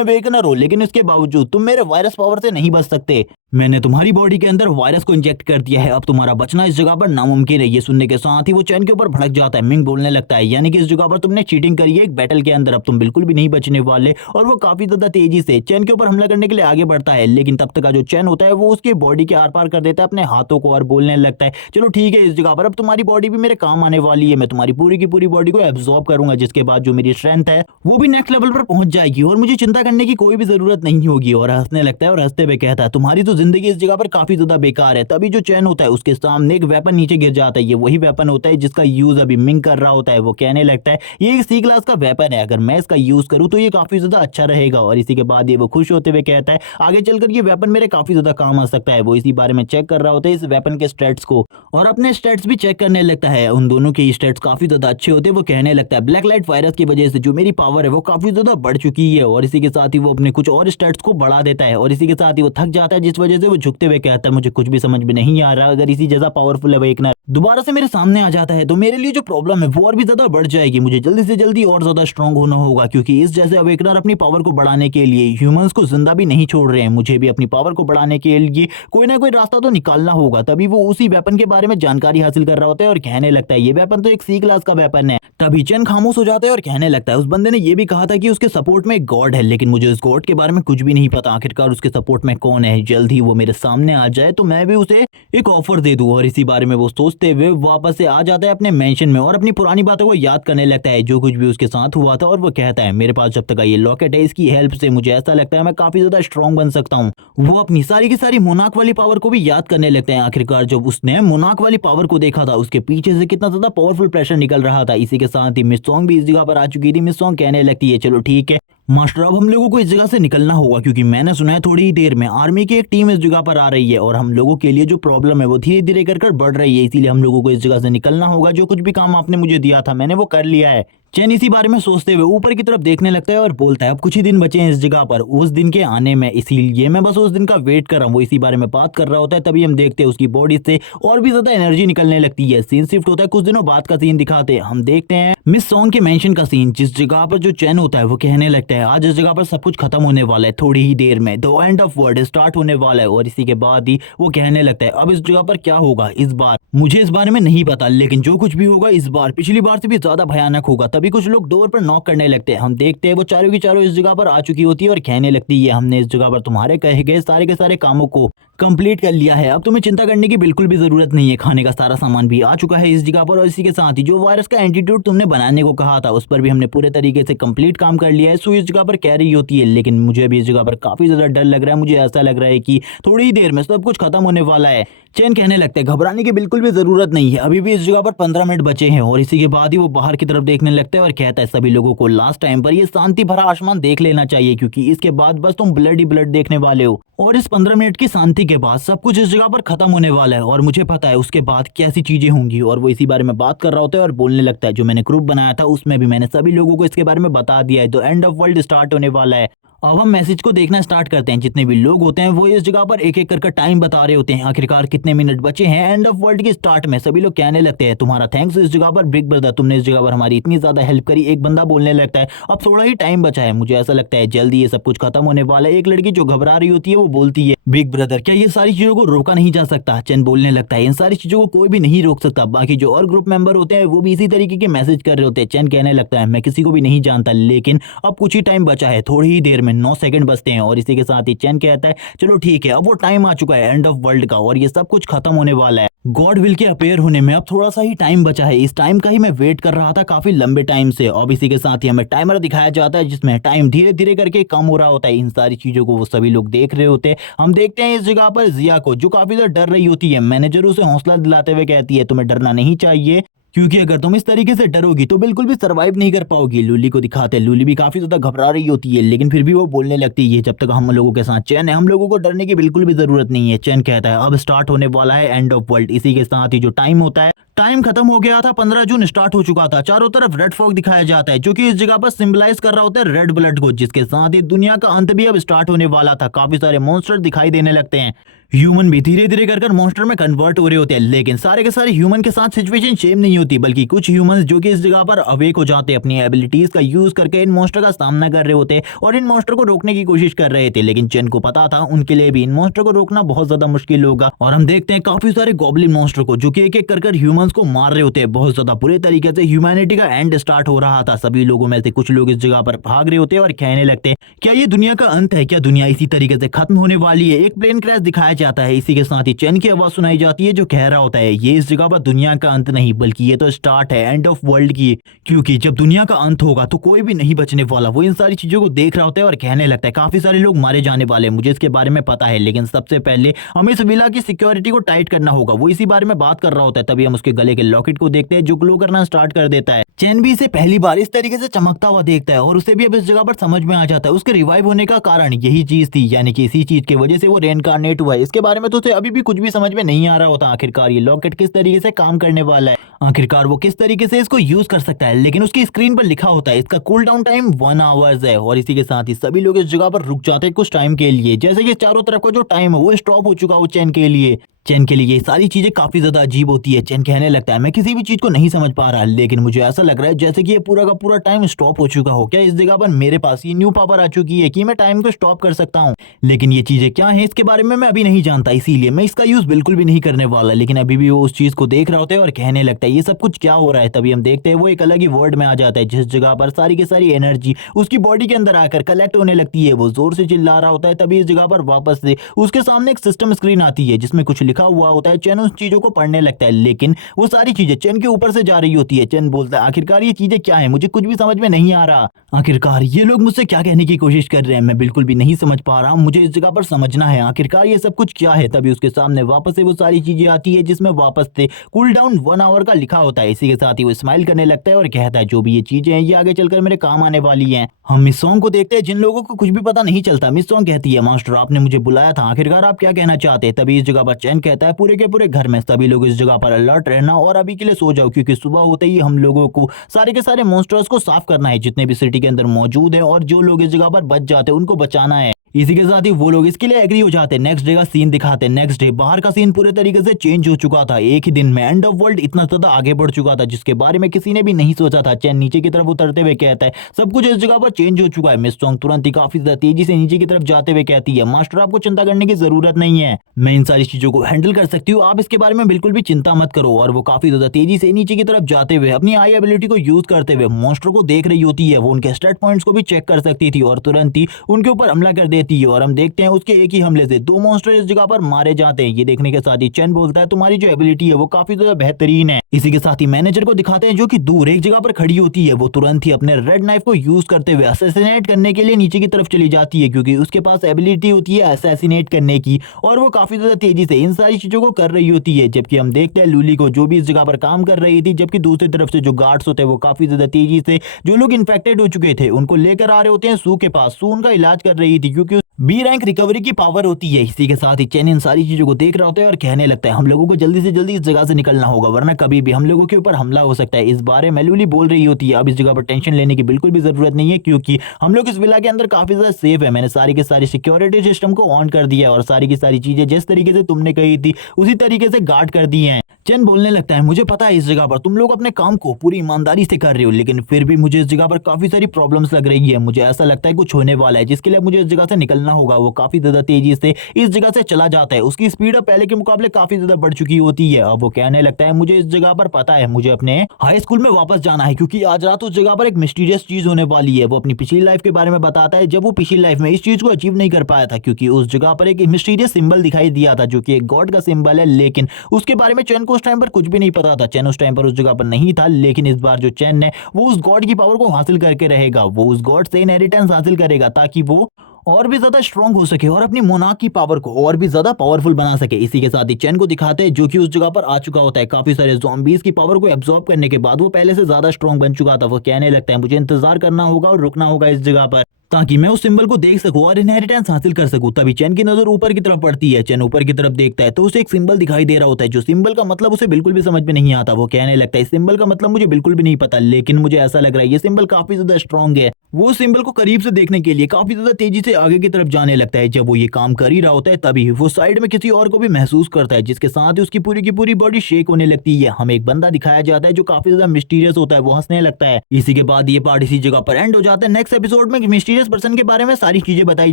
अवेकनर हो लेकिन इसके बावजूद तुम मेरे वायरस पावर से नहीं बच सकते। मैंने तुम्हारी बॉडी के अंदर वायरस को इंजेक्ट कर दिया है, अब तुम्हारा बचना इस जगह पर नामुमकिन है। ये सुनने के साथ ही वो चैन के ऊपर भड़क जाता है। मिंग बोलने लगता है, यानी कि इस जगह पर तुमने चीटिंग करी है एक बैटल के अंदर, अब तुम बिल्कुल भी नहीं बचने वाले। और वो काफी ज्यादा तेजी से चैन के ऊपर हमला करने के लिए आगे बढ़ता है, लेकिन तब तक का जो चैन होता है वो उसकी बॉडी के आर पार कर देता है अपने हाथों को और बोलने लगता है, चलो ठीक है इस जगह पर अब तुम्हारी बॉडी भी मेरे काम आने वाली है, मैं तुम्हारी पूरी की पूरी बॉडी को एब्जॉर्ब करूंगा, जिसके बाद जो मेरी स्ट्रेंथ है वो भी नेक्स्ट लेवल पर पहुंच जाएगी और मुझे चिंता करने की कोई भी जरूरत नहीं होगी। और हंसने लगता है और हंसते हुए कहता है, तुम्हारी तो जिंदगी इस जगह पर काफी ज्यादा बेकार है। तभी जो चैन होता है उसके सामने एक वेपन नीचे गिर जाता है, ये वही वेपन होता है जिसका यूज अभी मिंग कर रहा होता है। वो कहने लगता है, ये एक सी क्लास का वेपन है, अगर मैं इसका यूज करूं तो ये काफी ज्यादा अच्छा रहेगा। और इसी के बाद ये वो खुश होते हुए कहता है, आगे चलकर ये वेपन मेरे काफी ज्यादा काम आ सकता है। वो इसी बारे में चेक कर रहा होता है इस वेपन के स्टेट्स को और अपने स्टेट्स भी चेक करने लगता है। उन दोनों के स्टेट्स काफी ज्यादा अच्छे होते हैं। वो कहने लगता है, ब्लैक लाइट वायरस की वजह से जो मेरी पावर है वो काफी ज्यादा बढ़ चुकी है। और इसी के साथ ही वो अपने कुछ और स्टेट्स को बढ़ा देता है और इसी के साथ ही वो थक जाता है, जिस वजह से वो झुकते हुए कहता है, मुझे कुछ भी समझ में नहीं आ रहा, अगर इसी जैसा पावरफुल अवेकनर दोबारा से मेरे सामने आ जाता है तो मेरे लिए जो प्रॉब्लम है वो और भी ज्यादा बढ़ जाएगी। मुझे जल्दी से जल्दी और ज्यादा स्ट्रांग होना होगा, क्योंकि इस जैसे अवेकनर अपनी पावर को बढ़ाने के लिए ह्यूमंस को जिंदा भी नहीं छोड़ रहे हैं। मुझे भी अपनी पावर को बढ़ाने के लिए कोई ना कोई रास्ता तो निकालना होगा। तभी वो उसी वेपन के बारे में जानकारी हासिल कर रहा होता है और कहने लगता है, ये वेपन तो एक सी क्लास का वेपन है। तभी चैन खामोश हो जाता है और कहने लगता है, उस बंदे ने ये भी कहा था कि उसके सपोर्ट में एक गॉड है, लेकिन मुझे उस गॉड के बारे में कुछ भी नहीं पता, आखिरकार उसके सपोर्ट में कौन है। जल्द ही वो मेरे सामने आ जाए तो मैं भी उसे एक ऑफर दे दूं। और इसी बारे में वो सोचते हुए वापस से आ जाता है अपने मेंशन में और अपनी पुरानी बातों को याद करने लगता है, जो कुछ भी उसके साथ हुआ था। और वो कहता है, मेरे पास जब तक ये लॉकेट है, इसकी हेल्प से मुझे ऐसा लगता है मैं काफी ज्यादा स्ट्रांग बन सकता हूँ। वो अपनी सारी की सारी मोनाक वाली पावर को भी याद करने लगते हैं। आखिरकार जब उसने मोनाक वाली पावर को देखा था, उसके पीछे से कितना ज्यादा पावरफुल प्रेशर निकल रहा था। इसी के साथ ही मिस सॉन्ग भी इस जगह पर आ चुकी थी। मिस सॉन्ग कहने लगती है, चलो ठीक है मास्टर, अब हम लोगों को इस जगह से निकलना होगा, क्योंकि मैंने सुना है थोड़ी ही देर में आर्मी की एक टीम इस जगह पर आ रही है और हम लोगों के लिए जो प्रॉब्लम है वो धीरे धीरे कर बढ़ रही है, इसीलिए हम लोगों को इस जगह से निकलना होगा। जो कुछ भी काम आपने मुझे दिया था मैंने वो कर लिया है। चैन इसी बारे में सोचते हुए ऊपर की तरफ देखने लगता है और बोलता है, अब कुछ ही दिन बचे हैं इस जगह पर उस दिन के आने में, इसीलिए मैं बस उस दिन का वेट कर रहा हूँ। वो इसी बारे में बात कर रहा होता है। तभी हम देखते हैं उसकी बॉडी से और भी ज्यादा एनर्जी निकलने लगती है। सीन शिफ्ट होता है, कुछ दिनों बाद का सीन दिखाते हैं। हम देखते हैं मिस सॉन्ग के मेंशन का सीन, जिस जगह पर जो चैन होता है वो कहने लगता है, आज इस जगह पर सब कुछ खत्म होने वाला है, थोड़ी ही देर में the end of world start होने वाला है। और इसी के बाद ही वो कहने लगता है, अब इस जगह पर क्या होगा इस बार मुझे इस बारे में नहीं पता, लेकिन जो कुछ भी होगा इस बार पिछली बार से भी ज्यादा भयानक होगा। तभी कुछ लोग डोर पर नॉक करने लगते हैं। हम देखते हैं वो चारों की चारों इस जगह पर आ चुकी होती है और कहने लगती है, हमने इस जगह पर तुम्हारे कहे गए सारे के सारे कामों को कंप्लीट कर लिया है, अब तुम्हें चिंता करने की बिल्कुल भी जरूरत नहीं है, खाने का सारा सामान भी आ चुका है इस जगह पर। और इसी के साथ ही जो वायरस का एंटीट्यूड तुमने बनाने को कहा था उस पर भी हमने पूरे तरीके से कंप्लीट काम कर लिया है। सो इस जगह पर कह रही होती है, लेकिन मुझे भी इस जगह पर काफी ज्यादा डर लग रहा है, मुझे ऐसा लग रहा है कि थोड़ी ही देर में सब कुछ खत्म होने वाला है। चैन कहने लगता है, घबराने की बिल्कुल भी जरूरत नहीं है, अभी भी इस जगह पर 15 मिनट बचे हैं। और इसी के बाद ही वो बाहर की तरफ देखने लगता है और कहता है, सभी लोगों को लास्ट टाइम पर ये शांति भरा आसमान देख लेना चाहिए, क्योंकि इसके बाद बस तुम ब्लड ही ब्लड देखने वाले हो। और इस 15 मिनट की शांति के बाद सब कुछ इस जगह पर खत्म होने वाला है और मुझे पता है उसके बाद कैसी चीजें होंगी। और वो इसी बारे में बात कर रहा होता है और बोलने लगता है, जो मैंने ग्रुप बनाया था उसमें भी मैंने सभी लोगों को इसके बारे में बता दिया है, तो एंड ऑफ वर्ल्ड स्टार्ट होने वाला है। अब हम मैसेज को देखना स्टार्ट करते हैं। जितने भी लोग होते हैं वो इस जगह पर एक एक करके टाइम बता रहे होते हैं, आखिरकार कितने मिनट बचे हैं एंड ऑफ वर्ल्ड के स्टार्ट में। सभी लोग कहने लगते हैं तुम्हारा थैंक्स इस जगह पर बिग ब्रदर, तुमने इस जगह पर हमारी इतनी ज्यादा हेल्प करी। एक बंदा बोलने लगता है अब थोड़ा ही टाइम बचा है, मुझे ऐसा लगता है जल्दी ये सब कुछ खत्म होने वाला है। एक लड़की जो घबरा रही होती है वो बोलती है बिग ब्रदर क्या ये सारी चीजों को रोका नहीं जा सकता? चैन बोलने लगता है इन सारी चीजों को कोई भी नहीं रोक सकता। बाकी जो और ग्रुप मेंबर होते हैं वो भी इसी तरीके के मैसेज कर रहे होते हैं। चैन कहने लगता है मैं किसी को भी नहीं जानता, लेकिन अब कुछ ही टाइम बचा है, थोड़ी ही देर में 9 सेकंड बचते हैं। और इसी के साथ ही चैन कहता है चलो ठीक है अब वो टाइम आ चुका है एंड ऑफ वर्ल्ड का और ये सब कुछ खत्म होने वाला है। गॉड विल के अपेयर होने में अब थोड़ा सा ही टाइम बचा है। इस टाइम का ही मैं वेट कर रहा था काफी लंबे टाइम से। अब इसी के साथ ही हमें टाइमर दिखाया जाता है जिसमें टाइम धीरे धीरे करके कम हो रहा होता है। इन सारी चीजों को वो सभी लोग देख रहे होते हैं। हम देखते हैं इस जगह पर जिया को, जो काफी ज्यादा डर रही होती है। मैनेजर उसे हौसला दिलाते हुए कहती है तुम्हें डरना नहीं चाहिए, क्योंकि अगर तुम इस तरीके से डरोगी तो बिल्कुल भी सरवाइव नहीं कर पाओगी। लूली को दिखाते हैं, लूली भी काफी ज्यादा घबरा रही होती है, लेकिन फिर भी वो बोलने लगती है जब तक हम लोगों के साथ चैन है हम लोगों को डरने की बिल्कुल भी जरूरत नहीं है। चैन कहता है अब स्टार्ट होने वाला है एंड ऑफ वर्ल्ड। इसी के साथ ही जो टाइम होता है, टाइम खत्म हो गया था, 15 जून स्टार्ट हो चुका था। चारों तरफ रेड फॉग दिखाया जाता है जो कि इस जगह पर सिंबलाइज कर रहा होता है रेड ब्लड को, जिसके साथ ही दुनिया का अंत भी अब स्टार्ट होने वाला था। काफी सारे मॉन्स्टर दिखाई देने लगते हैं, ह्यूमन भी धीरे धीरे कर मॉन्स्टर में कन्वर्ट हो रहे होते हैं। लेकिन सारे के सारे ह्यूमन के साथ सिचुएशन सेम नहीं होती, बल्कि कुछ ह्यूमंस जो कि इस जगह पर अवेक हो जाते हैं, अपनी एबिलिटीज का यूज करके इन मॉन्स्टर का सामना कर रहे होते हैं और इन मॉन्स्टर को रोकने की कोशिश कर रहे थे। लेकिन चेन को पता था उनके लिए भी इन मॉन्स्टर को रोकना बहुत ज्यादा मुश्किल होगा। और हम देखते हैं काफी सारे गॉब्लिन मॉन्स्टर को जो कि एक एक कर ह्यूमंस को मार रहे होते हैं। बहुत ज्यादा बुरे तरीके से ह्यूमैनिटी का एंड स्टार्ट हो रहा था। सभी लोगों में से कुछ लोग इस जगह पर भाग रहे होते हैं और कहने लगते हैं क्या ये दुनिया का अंत है? क्या दुनिया इसी तरीके से खत्म होने वाली है? एक प्लेन क्रैश दिखाया जाता है। इसी के साथ ही चैन की आवाज सुनाई जाती है जो कह रहा होता है ये इस जगह पर दुनिया का अंत नहीं, बल्कि ये तो स्टार्ट है एंड ऑफ वर्ल्ड की, क्योंकि जब दुनिया का अंत होगा तो कोई भी नहीं बचने वाला। वो इन सारी चीजों को देख रहा होता है और कहने लगता है काफी सारे लोग मारे जाने वाले हैं, मुझे इसके बारे में पता है, लेकिन सबसे पहले हमें इस विला की सिक्योरिटी को टाइट करना होगा। वो इसी बारे में बात कर रहा होता है। तभी हम उसके गले के लॉकेट को देखते हैं जो ग्लो करना स्टार्ट कर देता है। चैन भी इसे पहली बार इस तरीके से चमकता हुआ देखता है और उसे भी अब इस जगह पर समझ में आ जाता है उसके रिवाइव होने का कारण यही चीज थी, यानी कि इसी चीज की वजह से वो रेनकार्नेट हुआ है। इसके बारे में तो उसे अभी भी कुछ भी समझ में नहीं आ रहा होता आखिरकार ये लॉकेट किस तरीके से काम करने वाला है, आखिरकार वो किस तरीके से इसको यूज कर सकता है। लेकिन उसकी स्क्रीन पर लिखा होता है इसका कूल डाउन टाइम 1 आवर्स है। और इसी के साथ ही सभी लोग इस जगह पर रुक जाते हैं कुछ टाइम के लिए, जैसे कि चारों तरफ का जो टाइम है वो स्टॉप हो चुका हो चैन के लिए। चैन के लिए ये सारी चीजें काफी ज्यादा अजीब होती है। चैन कहने लगता है मैं किसी भी चीज को नहीं समझ पा रहा, लेकिन मुझे ऐसा लग रहा है जैसे कि ये पूरा का पूरा टाइम स्टॉप हो चुका हो। क्या इस जगह पर मेरे पास ये न्यू पावर आ चुकी है कि मैं टाइम को स्टॉप कर सकता हूँ? लेकिन ये चीजें क्या है इसके बारे में मैं अभी नहीं जानता, इसीलिए मैं इसका यूज बिल्कुल भी नहीं करने वाला। लेकिन अभी भी वो उस चीज को देख रहा होता है और कहने लगता है ये सब कुछ क्या हो रहा है। तभी हम देखते हैं वो एक अलग ही वर्ल्ड में आ जाता है जिस जगह पर सारी की सारी एनर्जी उसकी बॉडी के अंदर आकर कलेक्ट होने लगती है। वो जोर से चिल्ला रहा होता है। तभी इस जगह पर वापस से उसके सामने एक सिस्टम स्क्रीन आती है जिसमें कुछ लिखा हुआ होता है। चैन उस चीजों को पढ़ने लगता है, लेकिन वो सारी चीजें चैन के ऊपर से जा रही होती है। चैन बोलता है आखिरकार ये चीजें क्या है, मुझे कुछ भी समझ में नहीं आ रहा। आखिरकार ये लोग मुझसे क्या कहने की कोशिश कर रहे हैं मैं बिल्कुल भी नहीं समझ पा रहा हूँ, मुझे इस जगह पर समझना है आखिरकार ये सब कुछ क्या है। तभी उसके सामने वापस से वो सारी चीजें आती है जिसमें वापस से कूल डाउन 1 आवर का लिखा होता है। इसी के साथ ही वो स्माइल करने लगता है और कहता है जो भी ये चीजें हैं ये आगे चलकर मेरे काम आने वाली हैं। हम मिस सॉन्ग को देखते हैं जिन लोगों को कुछ भी पता नहीं चलता। मिस सॉन्ग कहती है मास्टर आपने मुझे बुलाया था, आखिरकार आप क्या कहना चाहते हैं? तभी इस जगह पर चैन कहता है पूरे के पूरे घर में सभी लोग इस जगह पर अलर्ट रहना और अभी के लिए सो जाओ, क्योंकि सुबह होते ही हम लोगों को सारे के सारे मॉन्स्टर्स को साफ करना है जितने भी सिटी के अंदर मौजूद है, और जो लोग इस जगह पर बच जाते हैं उनको बचाना है। इसी के साथ ही वो लोग इसके लिए एग्री हो जाते हैं। नेक्स्ट डे का सीन दिखाते हैं। नेक्स्ट डे बाहर का सीन पूरे तरीके से चेंज हो चुका था। एक ही दिन में एंड ऑफ वर्ल्ड इतना ज्यादा आगे बढ़ चुका था जिसके बारे में किसी ने भी नहीं सोचा था। चैन नीचे की तरफ उतरते हुए कहता है सब कुछ इस जगह पर चेंज हो चुका है। मिस सॉन्ग तुरंत ही काफी ज्यादा तेजी से नीचे की तरफ जाते हुए कहती है मास्टर आपको चिंता करने की जरूरत नहीं है, मैं इन सारी चीजों को हैंडल कर सकती हूँ, आप इसके बारे में बिल्कुल भी चिंता मत करो। और वो काफी ज्यादा तेजी से नीचे की तरफ जाते हुए अपनी आई एबिलिटी को यूज करते हुए मॉन्स्टर को देख रही होती है। वो उनके स्टेट पॉइंट्स को भी चेक कर सकती थी और तुरंत ही उनके ऊपर हमला कर देती है। और हम देखते हैं उसके एक ही हमले से 2 मॉन्स्टर इस जगह पर मारे जाते हैं। ये देखने के साथ ही चैन बोलता है तुम्हारी जो एबिलिटी है वो काफी ज्यादा बेहतरीन है। इसी के साथ ही मैनेजर को दिखाते हैं जो कि दूर एक जगह पर खड़ी होती है। वो तुरंत ही अपने रेड नाइफ को यूज करते हुए असैसिनेट करने के लिए नीचे की तरफ चली जाती है, क्योंकि उसके पास एबिलिटी होती है असैसिनेट करने की, और वो काफी ज्यादा तेजी से इन सारी चीजों को कर रही होती है। जबकि हम देखते हैं लूली को जो भी इस जगह पर काम कर रही थी, जबकि दूसरी तरफ से जो गार्ड्स होते हैं वो काफी ज्यादा तेजी से जो लोग इन्फेक्टेड हो चुके थे उनको लेकर आ रहे होते हैं सू के पास। सू उनका इलाज कर रही थी क्योंकि बी रैंक रिकवरी की पावर होती है। इसी के साथ ही चैन इन सारी चीजों को देख रहा होता है और कहने लगता है हम लोगों को जल्दी से जल्दी इस जगह से निकलना होगा, वरना कभी भी हम लोगों के ऊपर हमला हो सकता है। इस बारे में लूली बोल रही होती है अब इस जगह पर टेंशन लेने की बिल्कुल भी जरूरत नहीं है, क्योंकि हम लोग इस विला के अंदर काफी ज्यादा सेफ है। मैंने सारी की सारी सिक्योरिटी सिस्टम को ऑन कर दिया और सारी की सारी चीजें जिस तरीके से तुमने कही थी उसी तरीके से गार्ड कर दी है। चैन बोलने लगता है मुझे पता है इस जगह पर तुम लोग अपने काम को पूरी ईमानदारी से कर रहे हो, लेकिन फिर भी मुझे इस जगह पर काफी सारी प्रॉब्लम्स लग रही है। मुझे ऐसा लगता है कुछ होने वाला है जिसके लिए मुझे इस जगह से निकलना होगा। वो काफी ज्यादा तेजी से इस जगह से चला जाता है। उसकी स्पीड अब पहले के मुकाबले काफी ज्यादा बढ़ चुकी होती है। अब वो कहने लगता है मुझे इस जगह पर पता है, मुझे अपने हाई स्कूल में वापस जाना है, क्योंकि आज रात उस जगह पर एक मिस्टीरियस चीज होने वाली है। वो अपनी पिछली लाइफ के बारे में बताता है जब वो पिछली लाइफ में इस चीज को अचीव नहीं कर पाया था, क्योंकि उस जगह पर एक मिस्टीरियस सिंबल दिखाई दिया था जो कि एक गॉड का सिंबल है। लेकिन उसके बारे में चैन को उस टाइम पर कुछ भी नहीं पता था। चैन उस टाइम पर उस जगह पर नहीं था, लेकिन इस बार जो चैन है वो उस गॉड की पावर को हासिल करके रहेगा। वो उस गॉड से इनहेरिटेंस हासिल करेगा ताकि वो और भी ज्यादा स्ट्रांग हो सके और अपनी मोनार्क की पावर को और भी ज्यादा पावरफुल बना सके। इसी के साथ ही चैन को दिखाते हैं जो कि उस जगह पर आ चुका होता है। काफी सारे ज़ॉम्बीज़ की पावर को एब्जॉर्ब करने के बाद वो पहले से ज्यादा स्ट्रांग बन चुका था। वो कहने लगता है मुझे इंतजार करना होगा और रुकना होगा इस जगह पर, ताकि मैं उस सिंबल को देख सकूं और इनहेरिटेंस हासिल कर सकूं। तभी चैन की नजर ऊपर की तरफ पड़ती है। चैन ऊपर की तरफ देखता है तो उसे एक सिंबल दिखाई दे रहा होता है, जो सिंबल का मतलब उसे बिल्कुल भी समझ में नहीं आता। वो कहने लगता है इस सिंबल का मतलब मुझे बिल्कुल भी नहीं पता, लेकिन मुझे ऐसा लग रहा है ये सिंबल काफी ज्यादा स्ट्रांग है। वो सिंबल को करीब से देखने के लिए काफी ज्यादा तेजी से आगे की तरफ जाने लगता है। जब वो ये काम कर ही रहा होता है तभी वो साइड में किसी और को भी महसूस करता है, जिसके साथ ही उसकी पूरी की पूरी बॉडी शेक होने लगती है। हमें एक बंदा दिखाया जाता है जो काफी ज्यादा मिस्टीरियस होता है। वो हंसने लगता है। इसी के बाद ये पार्ट इसी जगह पर एंड हो जाता है। नेक्स्ट एपिसोड में मिस्टीरियस पर्सन के बारे में सारी चीजें बताई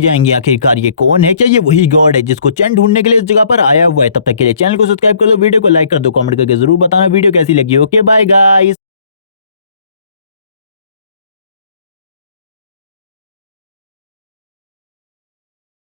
जाएंगी। आखिरकार ये कौन है, क्या ये वही गॉड है जिसको चैन ढूंढने के लिए इस जगह पर आया हुआ है। तब तक के लिए चैनल को सब्सक्राइब कर दो, वीडियो को लाइक कर दो, कमेंट करके जरूर बताना वीडियो कैसी लगी। Okay bye guys.